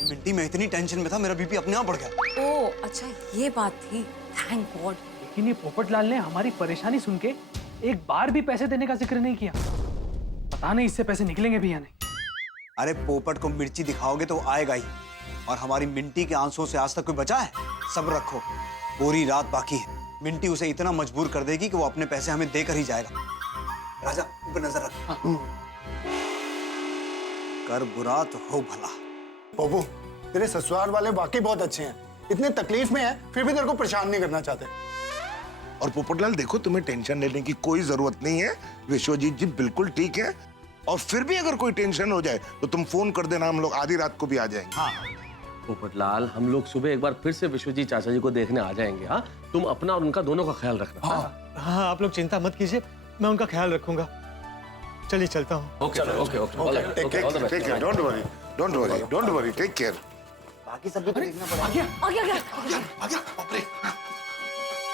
मिंटी मैं इतनी टेंशन में था, मेरा बीपी अपने आप बढ़ गया। ओह अच्छा ये बात थी, थैंक गॉड। लेकिन ये पोपटलाल ने हमारी परेशानी सुन के एक बार भी पैसे देने का जिक्र नहीं किया। पता नहीं इससे पैसे निकलेंगे भी या नहीं। अरे पोपट को मिर्ची दिखाओगे तो वो आएगा ही, और हमारी मिंटी के आंसुओं से आज तक कोई बचा है? सब्र रखो, पूरी रात बाकी है। मिंटी उसे इतना मजबूर कर देगी कि वो अपने पैसे हमें देकर ही जाएगा। राजा ऊपर नजर रख। कर बुरा तो हो भला। बाबू तेरे ससुराल वाले वाकई बहुत अच्छे हैं, इतने तकलीफ में है फिर भी तेरे को परेशान नहीं करना चाहते। और पोपटलाल देखो, तुम्हें टेंशन लेने की कोई जरूरत नहीं है, विश्वजीत जी बिल्कुल ठीक है। और फिर भी अगर कोई टेंशन हो जाए तो तुम फोन कर देना, हम लोग आधी रात को भी आ जाएंगे। हाँ पोपटलाल, हम लोग सुबह एक बार फिर से विश्वजीत चाचा जी को देखने आ जाएंगे। हाँ तुम अपना और उनका दोनों का ख्याल रखना। हाँ आप लोग चिंता मत कीजिए, मैं उनका ख्याल रखूंगा। चलिए चलता हूँ। Okay okay okay take care, don't worry, don't worry, don't worry, take care. बाकी सब भी तो देखना पड़ेगा। आ गया। आ गया, बाप रे।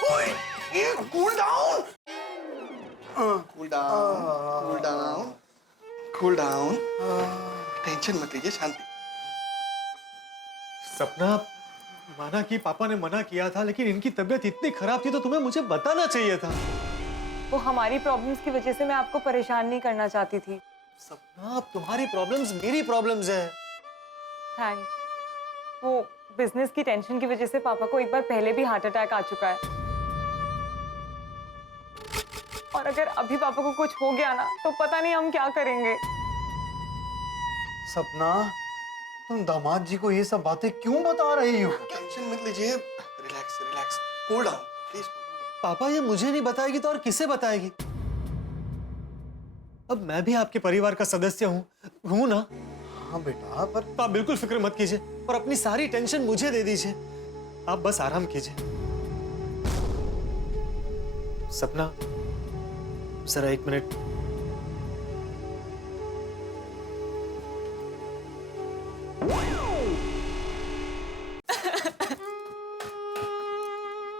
ओए, ये cool down, cool down, cool down, cool down. Tension मत लीजिए, शांति। सपना, माना कि पापा ने मना किया था, लेकिन इनकी तबीयत इतनी खराब थी तो तुम्हें मुझे बताना चाहिए था। वो हमारी प्रॉब्लम्स की वजह से मैं आपको परेशान नहीं करना चाहती थी। सपना, अब तुम्हारी प्रॉब्लम्स मेरी प्रॉब्लम्स है। थैंक्स। वो बिजनेस की टेंशन की वजह से पापा को एक बार पहले भी हार्ट अटैक आ चुका है, और अगर अभी पापा को कुछ हो गया ना तो पता नहीं हम क्या करेंगे। सपना, तुम दामाद जी को ये सब बातें क्यों बता रही हो? टेंशन मत लीजिए, relax relax, cool down please. पापा ये मुझे नहीं बताएगी तो और किसे बताएगी? अब मैं भी आपके परिवार का सदस्य हूँ ना? हाँ बेटा, पर तो आप बिल्कुल फिक्र मत कीजिए और अपनी सारी टेंशन मुझे दे दीजिए। आप बस आराम कीजिए। सपना, जरा 1 मिनट।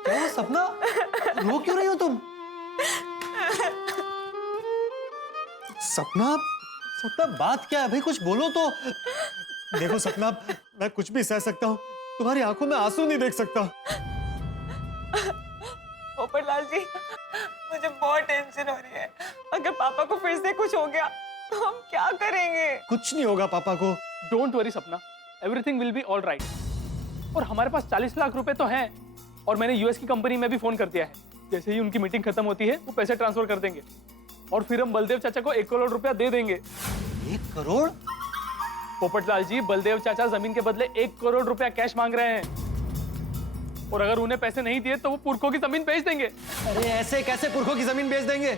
क्या सपना, रो क्यों रही हो तुम? सपना, सपना बात क्या है भाई, कुछ बोलो तो। देखो सपना, मैं कुछ भी सह सकता हूँ, तुम्हारी आंखों में आंसू नहीं देख सकता। पोपटलाल जी, मुझे बहुत टेंशन हो रही है। अगर पापा को फिर से कुछ हो गया तो हम क्या करेंगे? कुछ नहीं होगा पापा को। डोंट वरी सपना, everything will be all right. और हमारे पास 40 लाख रुपए तो हैं, और मैंने यूएस की कंपनी में भी फोन कर दिया है। जैसे ही उनकी मीटिंग खत्म होती है वो पैसे ट्रांसफर कर देंगे, और फिर हम बलदेव चाचा को 1 करोड़ रुपया दे देंगे। 1 करोड़? पोपटलाल जी, बलदेव चाचा जमीन के बदले 1 करोड़ रुपया कैश मांग रहे हैं, और अगर उन्हें पैसे नहीं दिए तो वो पुरखों की जमीन बेच देंगे। अरे ऐसे कैसे पुरखों की जमीन बेच देंगे?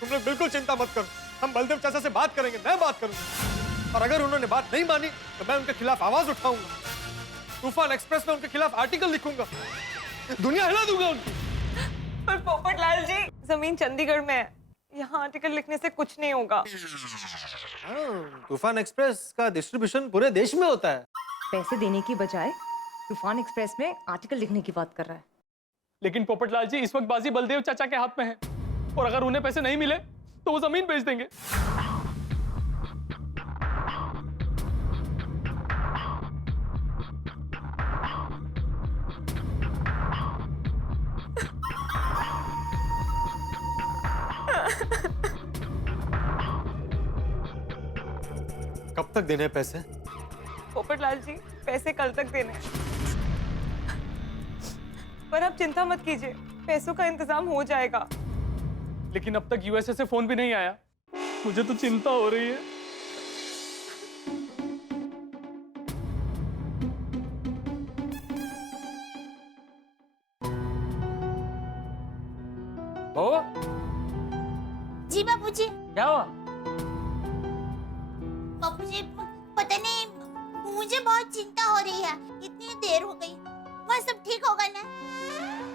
तुम लोग बिल्कुल चिंता मत करो, हम बलदेव चाचा से बात करेंगे, मैं बात करूंगा। और अगर उन्होंने बात नहीं मानी तो मैं उनके खिलाफ आवाज उठाऊंगा। तूफान एक्सप्रेस में उनके खिलाफ आर्टिकल लिखूंगा, दुनिया हिला दूंगा उनकी। पर पोपटलाल जी, जमीन चंडीगढ़ में है, यहाँ आर्टिकल लिखने से कुछ नहीं होगा। तूफान एक्सप्रेस का डिस्ट्रीब्यूशन पूरे देश में होता है। पैसे देने की बजाय तूफान एक्सप्रेस में आर्टिकल लिखने की बात कर रहा है। लेकिन पोपटलाल जी, इस वक्त बाजी बलदेव चाचा के हाथ में है, और अगर उन्हें पैसे नहीं मिले तो वो जमीन बेच देंगे। कब तक देने पैसे? पोपटलाल जी, पैसे कल तक देने हैं। पर आप चिंता मत कीजिए, पैसों का इंतजाम हो जाएगा। लेकिन अब तक यूएसए से फोन भी नहीं आया, मुझे तो चिंता हो रही है। ओ जी बापूजी। क्या हुआ? बापूजी, पता नहीं मुझे बहुत चिंता हो रही है, इतनी देर हो गई। वहाँ सब ठीक होगा ना?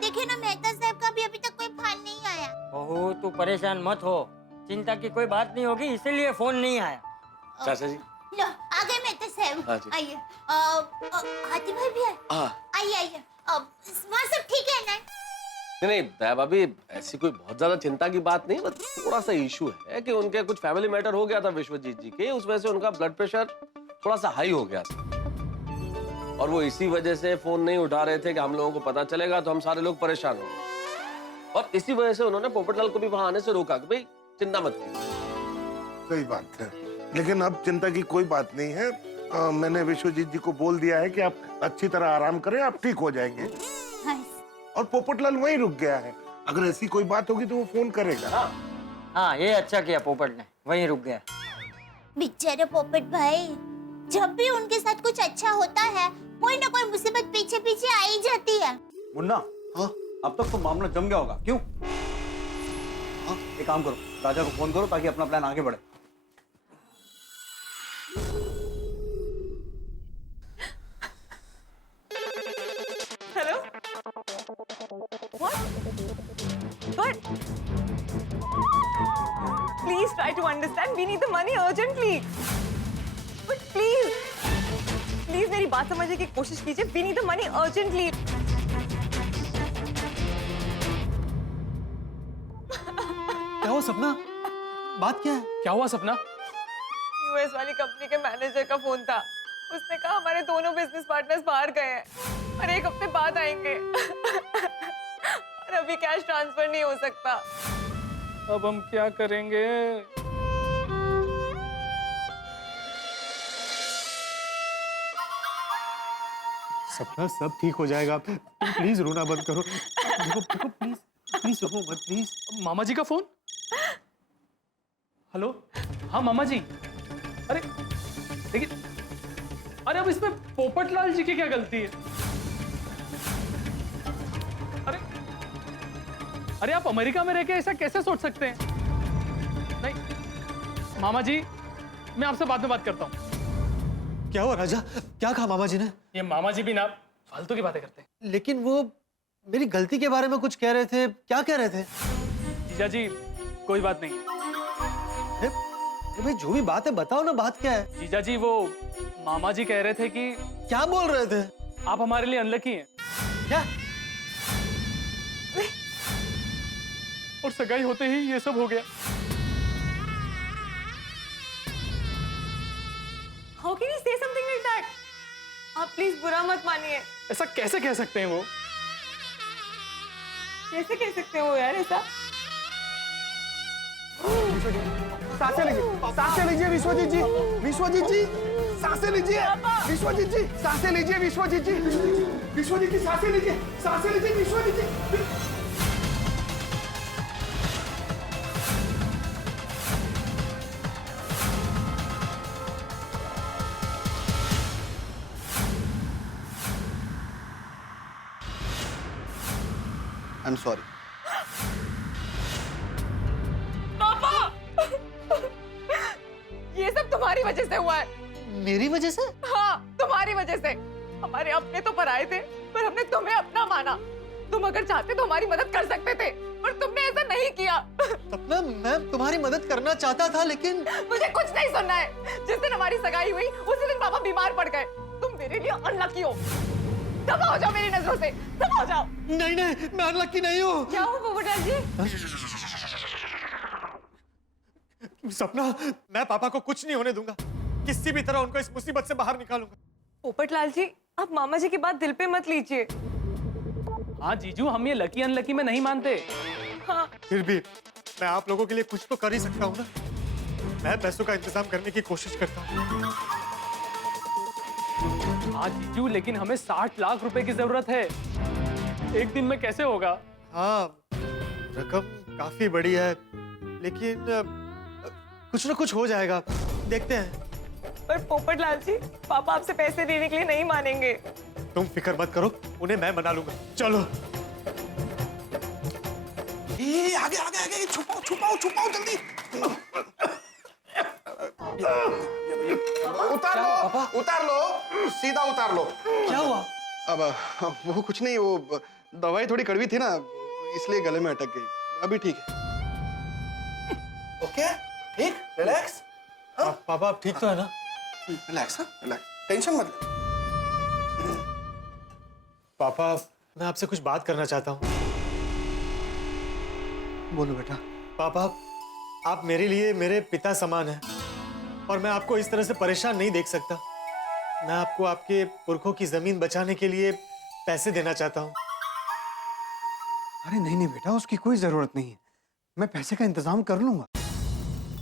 देखिए ना, मेहता साहब का भी अभी तक कोई फोन नहीं आया। बहू तू परेशान मत हो, चिंता की कोई बात नहीं होगी, इसीलिए फोन नहीं आया। चाचा जी लो आ गए मेहता हाँ साहब, जी। आइए। हाथी भाई भी है, आइए आइए। वहाँ सब ठीक है ना? नहीं दया भाभी, ऐसी कोई बहुत ज्यादा चिंता की बात नहीं, बस थोड़ा सा इशू है कि उनके कुछ फैमिली मैटर हो गया था विश्वजीत जी के, उस वजह से उनका ब्लड प्रेशर थोड़ा सा हाई हो गया था और वो इसी वजह से फोन नहीं उठा रहे थे कि हम लोगों को पता चलेगा तो हम सारे लोग परेशान हो गए और इसी वजह से उन्होंने पोपटलाल को भी वहां आने से रोका कि भाई चिंता मत कीजिए। सही बात है, लेकिन अब चिंता की कोई बात नहीं है। मैंने विश्वजीत जी को बोल दिया है कि आप अच्छी तरह आराम करें, आप ठीक हो जाएंगे। और पोपटलाल वहीं रुक गया है, अगर ऐसी कोई बात होगी तो वो फोन करेगा। हाँ ये अच्छा किया, पोपट ने वहीं रुक गया। बेचारे पोपट भाई, जब भी उनके साथ कुछ अच्छा होता है कोई ना कोई मुसीबत पीछे पीछे आ ही जाती है। मुन्ना, अब तक तो मामला जम गया होगा, क्यों? एक काम करो, राजा को फोन करो ताकि अपना प्लान आगे बढ़े। Hello, What? Please try to understand. We need the money urgently. But please मेरी बात समझने की कोशिश कीजिए. We need the money urgently. क्या हुआ सपना? बात क्या है? क्या हुआ सपना? यूएस वाली कंपनी के मैनेजर का फोन था. उसने कहा हमारे दोनों बिजनेस पार्टनर्स बाहर गए हैं और 1 हफ्ते बाद आएंगे. और अभी कैश ट्रांसफर नहीं हो सकता. अब हम क्या करेंगे? सपना सब ठीक हो जाएगा, प्लीज रोना बंद करो। देखो प्लीज प्लीज रो मत प्लीज। मामा जी का फोन? हेलो, हाँ मामा जी। अरे देखिए, अरे अब इसमें पोपटलाल जी की क्या गलती है? अरे आप अमेरिका में रह के ऐसा कैसे सोच सकते हैं? नहीं मामा जी, मैं आपसे बाद में बात करता हूँ। क्या हुआ राजा? क्या कहा मामा जी ने? ये मामा जी भी ना फालतू की बातें करते हैं। लेकिन वो मेरी गलती के बारे में कुछ कह रहे थे, क्या कह रहे थे? जीजा जी कोई बात नहीं। भाई जो भी बात है बताओ ना, बात क्या है? जीजा जी वो मामा जी कह रहे थे कि क्या बोल रहे थे? आप हमारे लिए अनलकी हैं। क्या? और सगाई होते ही ये सब हो गया। How can you say something like that? आप प्लीज बुरा मत मानिए। ऐसा कैसे कह सकते हैं वो? कैसे कह सकते हो यार ऐसा? सांसें लीजिए विश्वजीत जी, विश्वजीत जी सांसें लीजिए, विश्वजीत जी सांसें लीजिए, विश्वजीत जी, विश्वजीत जी सांसें लीजिए, Vishwajit ji. I am sorry. पापा, ये सब तुम्हारी वजह से हुआ है। मेरी वजह से? हाँ, तुम्हारी वजह से। हमारे अपने तो पराए थे, पर हमने तुम्हें अपना माना। तुम अगर चाहते तो हमारी मदद कर सकते थे, पर तुमने ऐसा नहीं किया। सपना, मैं तुम्हारी मदद करना चाहता था, लेकिन मुझे कुछ नहीं सुनना है। जिस दिन हमारी सगाई हुई, उसी दिन पापा बीमार पड़ गए। तुम मेरे लिए अनलकी हो। दबा हो जाओ मेरी नजरों से, दबा हो जाओ। नहीं नहीं, मैं अनलकी नहीं हूँ। क्या हुआ पोपटलाल जी? सपना, मैं पापा को कुछ नहीं होने दूंगा। किसी भी तरह उनको इस मुसीबत से बाहर निकालूंगा। पोपटलाल जी, आप मामा जी की बात दिल पे मत लीजिए। हाँ जीजू, हम ये लकी अनलकी में नहीं मानते। हाँ। फिर भी मैं आप लोगों के लिए कुछ तो कर ही सकता हूँ ना। मैं पैसों का इंतजाम करने की कोशिश करता हूँ। हाँ जीजू, लेकिन हमें 60 लाख रुपए की जरूरत है। एक दिन में कैसे होगा? हाँ, रकम काफी बड़ी है, लेकिन कुछ ना कुछ हो जाएगा, देखते हैं। पर पोपटलाल जी, पापा आपसे पैसे देने के लिए नहीं मानेंगे। तुम फिक्र मत करो, उन्हें मैं मना लूंगा। चलो। ये आगे आगे आगे, छुपाओ छुपाओ छुपाओ जल्दी। उतार लो, सीधा उतार लो। क्या हुआ? अब वो कुछ नहीं, वो दवाई थोड़ी कड़वी थी ना, इसलिए गले में अटक गई। अभी ठीक है। ओके, ठीक, रिलैक्स। पापा आप ठीक तो है ना? रिलैक्स, रिलैक्स, टेंशन मत ले। पापा मैं आपसे कुछ बात करना चाहता हूँ। बोलो बेटा। पापा आप मेरे लिए मेरे पिता समान हैं और मैं आपको इस तरह से परेशान नहीं देख सकता। मैं आपको आपके पुरखों की जमीन बचाने के लिए पैसे देना चाहता हूँ। अरे नहीं नहीं बेटा, उसकी कोई जरूरत नहीं है, मैं पैसे का इंतजाम कर लूंगा।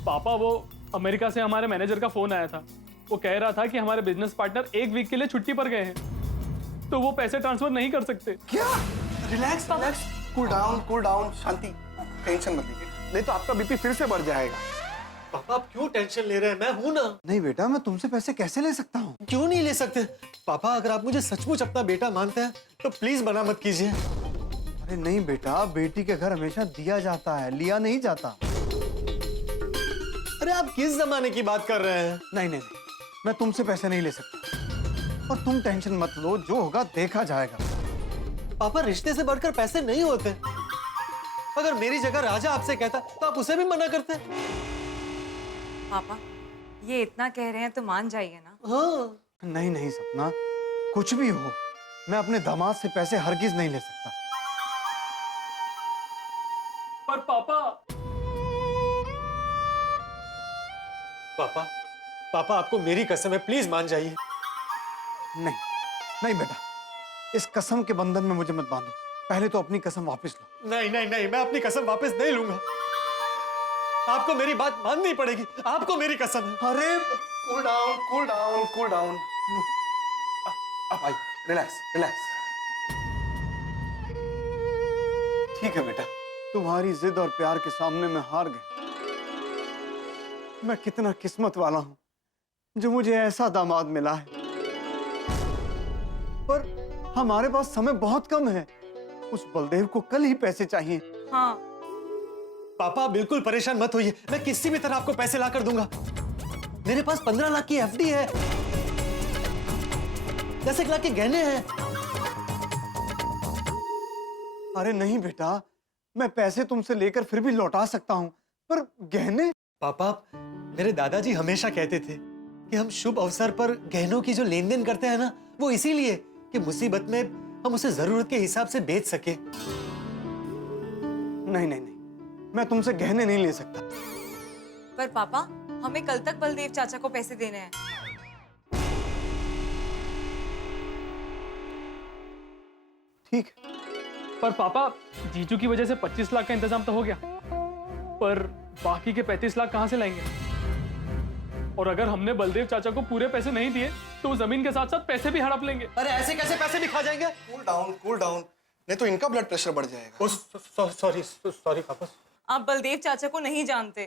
पापा वो अमेरिका से हमारे मैनेजर का फोन आया था। वो कह रहा था कि हमारे बिजनेस पार्टनर 1 वीक के लिए छुट्टी पर गए हैं, तो वो पैसे ट्रांसफर नहीं कर सकते। क्या? रिलैक्स, रिलैक्स, कूल डाउन, शांति, टेंशन मत लीजिए, नहीं तो आपका बीपी फिर से बढ़ जाएगा। पापा आप क्यों टेंशन ले रहे हैं? मैं हूं ना। नहीं बेटा, मैं तुमसे पैसे कैसे ले सकता हूँ? क्यों नहीं ले सकते? पापा अगर आप मुझे सचमुच अपना बेटा मानते हैं तो प्लीज मना मत कीजिए। अरे नहीं बेटा, बेटी के घर हमेशा दिया जाता है, लिया नहीं जाता। अरे आप किस जमाने की बात कर रहे हैं? नहीं नहीं, मैं तुमसे पैसे नहीं ले सकता, और तुम टेंशन मत लो, जो होगा देखा जाएगा। पापा रिश्ते से बढ़कर पैसे नहीं होते। अगर मेरी जगह राजा आपसे कहता तो आप उसे भी मना करते। पापा ये इतना कह रहे हैं तो मान जाइए ना। हाँ। नहीं नहीं सपना, कुछ भी हो, मैं अपने दामाद से पैसे हरगिज नहीं ले सकता। पर पापा पापा आपको मेरी कसम है, प्लीज मान जाइए। नहीं नहीं बेटा, इस कसम के बंधन में मुझे मत बांधो, पहले तो अपनी कसम वापस लो। नहीं नहीं नहीं, मैं अपनी कसम वापस नहीं लूंगा। आपको मेरी बात माननी पड़ेगी, आपको मेरी कसम है। अरे कूल डाउन। अब आई, रिलैक्स, रिलैक्स। ठीक है बेटा, तुम्हारी जिद और प्यार के सामने मैं हार गया। मैं कितना किस्मत वाला हूं जो मुझे ऐसा दामाद मिला है, पर हमारे पास समय बहुत कम है। उस बलदेव को कल ही पैसे चाहिए। हाँ। पापा बिल्कुल परेशान मत होइए, मैं किसी भी तरह आपको पैसे ला कर दूंगा। मेरे पास 15 लाख की एफडी है, 10 लाख के गहने हैं। अरे नहीं बेटा, मैं पैसे तुमसे लेकर फिर भी लौटा सकता हूं, पर गहने? पापा मेरे दादाजी हमेशा कहते थे कि हम शुभ अवसर पर गहनों की जो लेन देन करते हैं ना, वो इसीलिए कि मुसीबत में हम उसे जरूरत के हिसाब से बेच सके। नहीं नहीं नहीं, मैं तुमसे गहने नहीं ले सकता। पर पापा हमें कल तक बलदेव चाचा को पैसे देने हैं। ठीक। पर पापा जीजू की वजह से 25 लाख का इंतजाम तो हो गया, पर बाकी के 35 लाख कहां से लाएंगे? और अगर हमने बलदेव चाचा को पूरे पैसे नहीं दिए तो जमीन के साथ साथ पैसे भी हड़प लेंगे। अरे ऐसे कैसे पैसे भी खा जाएंगे? कूल डाउन, नहीं तो इनका ब्लड प्रेशर बढ़ जाएगा। सॉरी पापा। आप बलदेव चाचा को नहीं जानते।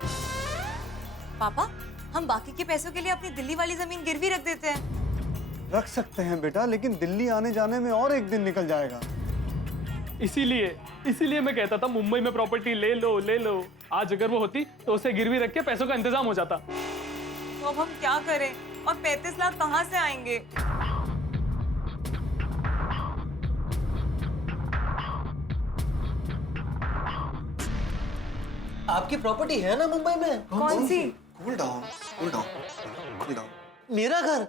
पापा हम बाकी के पैसों के लिए अपनी दिल्ली वाली जमीन गिरवी रख देते हैं। रख सकते हैं बेटा, लेकिन दिल्ली आने जाने में और एक दिन निकल जाएगा। इसीलिए मैं कहता था मुंबई में प्रॉपर्टी ले लो। आज अगर वो होती तो उसे गिरवी रख के पैसों का इंतजाम हो जाता। तो अब हम क्या करें? और 35 लाख कहां से आएंगे? आपकी प्रॉपर्टी है ना मुंबई में? कौन सी? Cool down. मेरा घर?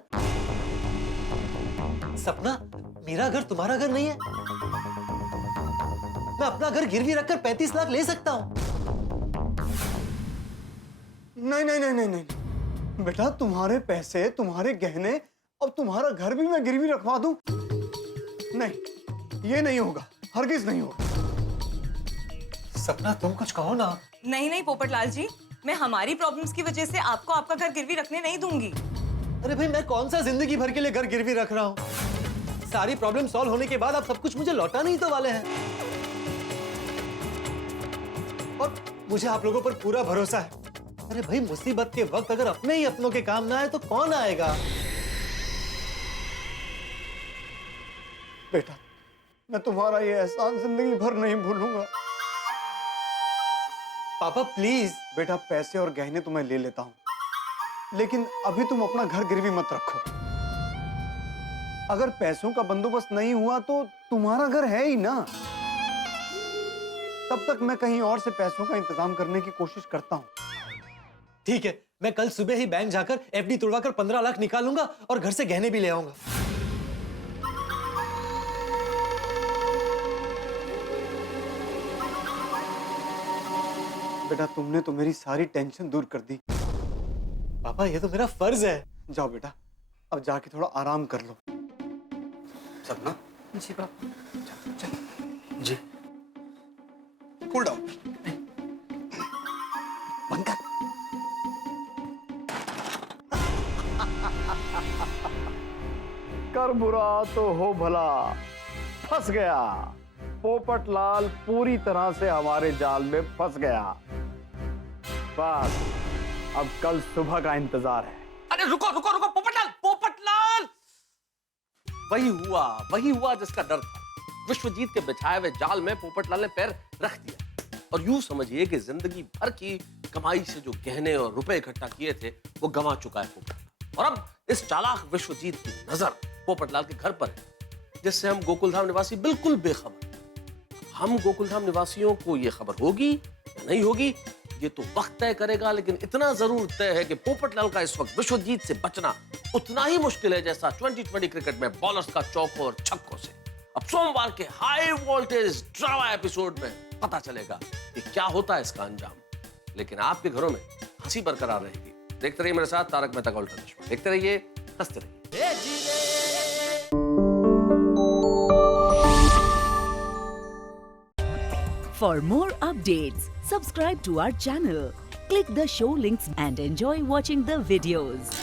सपना, मेरा घर तुम्हारा घर नहीं है। मैं अपना घर गिरवी रखकर 35 लाख ले सकता हूँ। नहीं बेटा, तुम्हारे पैसे, तुम्हारे गहने, अब तुम्हारा घर भी मैं गिरवी रखवा दूं? नहीं, ये नहीं होगा, हरगिज नहीं होगा। सपना तुम कुछ कहो ना। नहीं पोपटलाल जी, मैं हमारी प्रॉब्लम्स की वजह से आपको आपका घर गिरवी रखने नहीं दूंगी। अरे भाई, मैं कौन सा जिंदगी भर के लिए घर गिरवी रख रहा हूँ? सारी प्रॉब्लम सॉल्व होने के बाद आप सब कुछ मुझे लौटा नहीं तो वाले हैं। और मुझे आप लोगों पर पूरा भरोसा है। अरे भाई, मुसीबत के वक्त अगर अपने ही अपनों के काम ना आए तो कौन आएगा? बेटा, मैं तुम्हारा ये एहसान जिंदगी भर नहीं भूलूंगा। पापा प्लीज। बेटा, पैसे और गहने तो मैं ले लेता हूँ, लेकिन अभी तुम अपना घर गिरवी मत रखो। अगर पैसों का बंदोबस्त नहीं हुआ तो तुम्हारा घर है ही ना। तब तक मैं कहीं और से पैसों का इंतजाम करने की कोशिश करता हूँ। ठीक है, मैं कल सुबह ही बैंक जाकर एफडी तोड़वाकर 15 लाख निकालूंगा और घर से गहने भी ले आऊंगा। बेटा तुमने तो मेरी सारी टेंशन दूर कर दी। पापा ये तो मेरा फर्ज है। जाओ बेटा, अब जाके थोड़ा आराम कर लो। सपना। जी पापा। जी। Cool down. बंद कर। कर बुरा तो हो भला, फंस गया। पोपटलाल पूरी तरह से हमारे जाल में फंस गया। बस अब कल सुबह का इंतजार है। अरे रुको रुको रुको, पोपटलाल पोपटलाल, वही हुआ जिसका डर था। विश्वजीत के बिछाए हुए जाल में पोपटलाल ने पैर रख दिया और यूं समझिए कि जिंदगी भर की कमाई से जो गहने और रुपए इकट्ठा किए थे वो गंवा चुका है पोपटलाल। और अब इस चालाक विश्वजीत की नजर पोपटलाल के घर पर है, जिससे हम गोकुलधाम निवासी बिल्कुल बेखबर। हम गोकुलधाम निवासियों को यह खबर होगी या नहीं होगी ये तो वक्त तय करेगा, लेकिन इतना जरूर तय है कि पोपटलाल का इस वक्त विश्वजीत से बचना उतना ही मुश्किल है जैसा 2020 क्रिकेट में बॉलर्स का चौकों और छक्कों से। अब सोमवार के हाई वोल्टेज ड्रामा एपिसोड में पता चलेगा कि क्या होता है इसका अंजाम। लेकिन आपके घरों में हंसी बरकरार रहेगी। देखते रहिए मेरे साथ तारक मेहता का उल्टा चश्मा। देखते रहिए, हंसते रहिए। For more updates, subscribe to our channel, click the show links and enjoy watching the videos.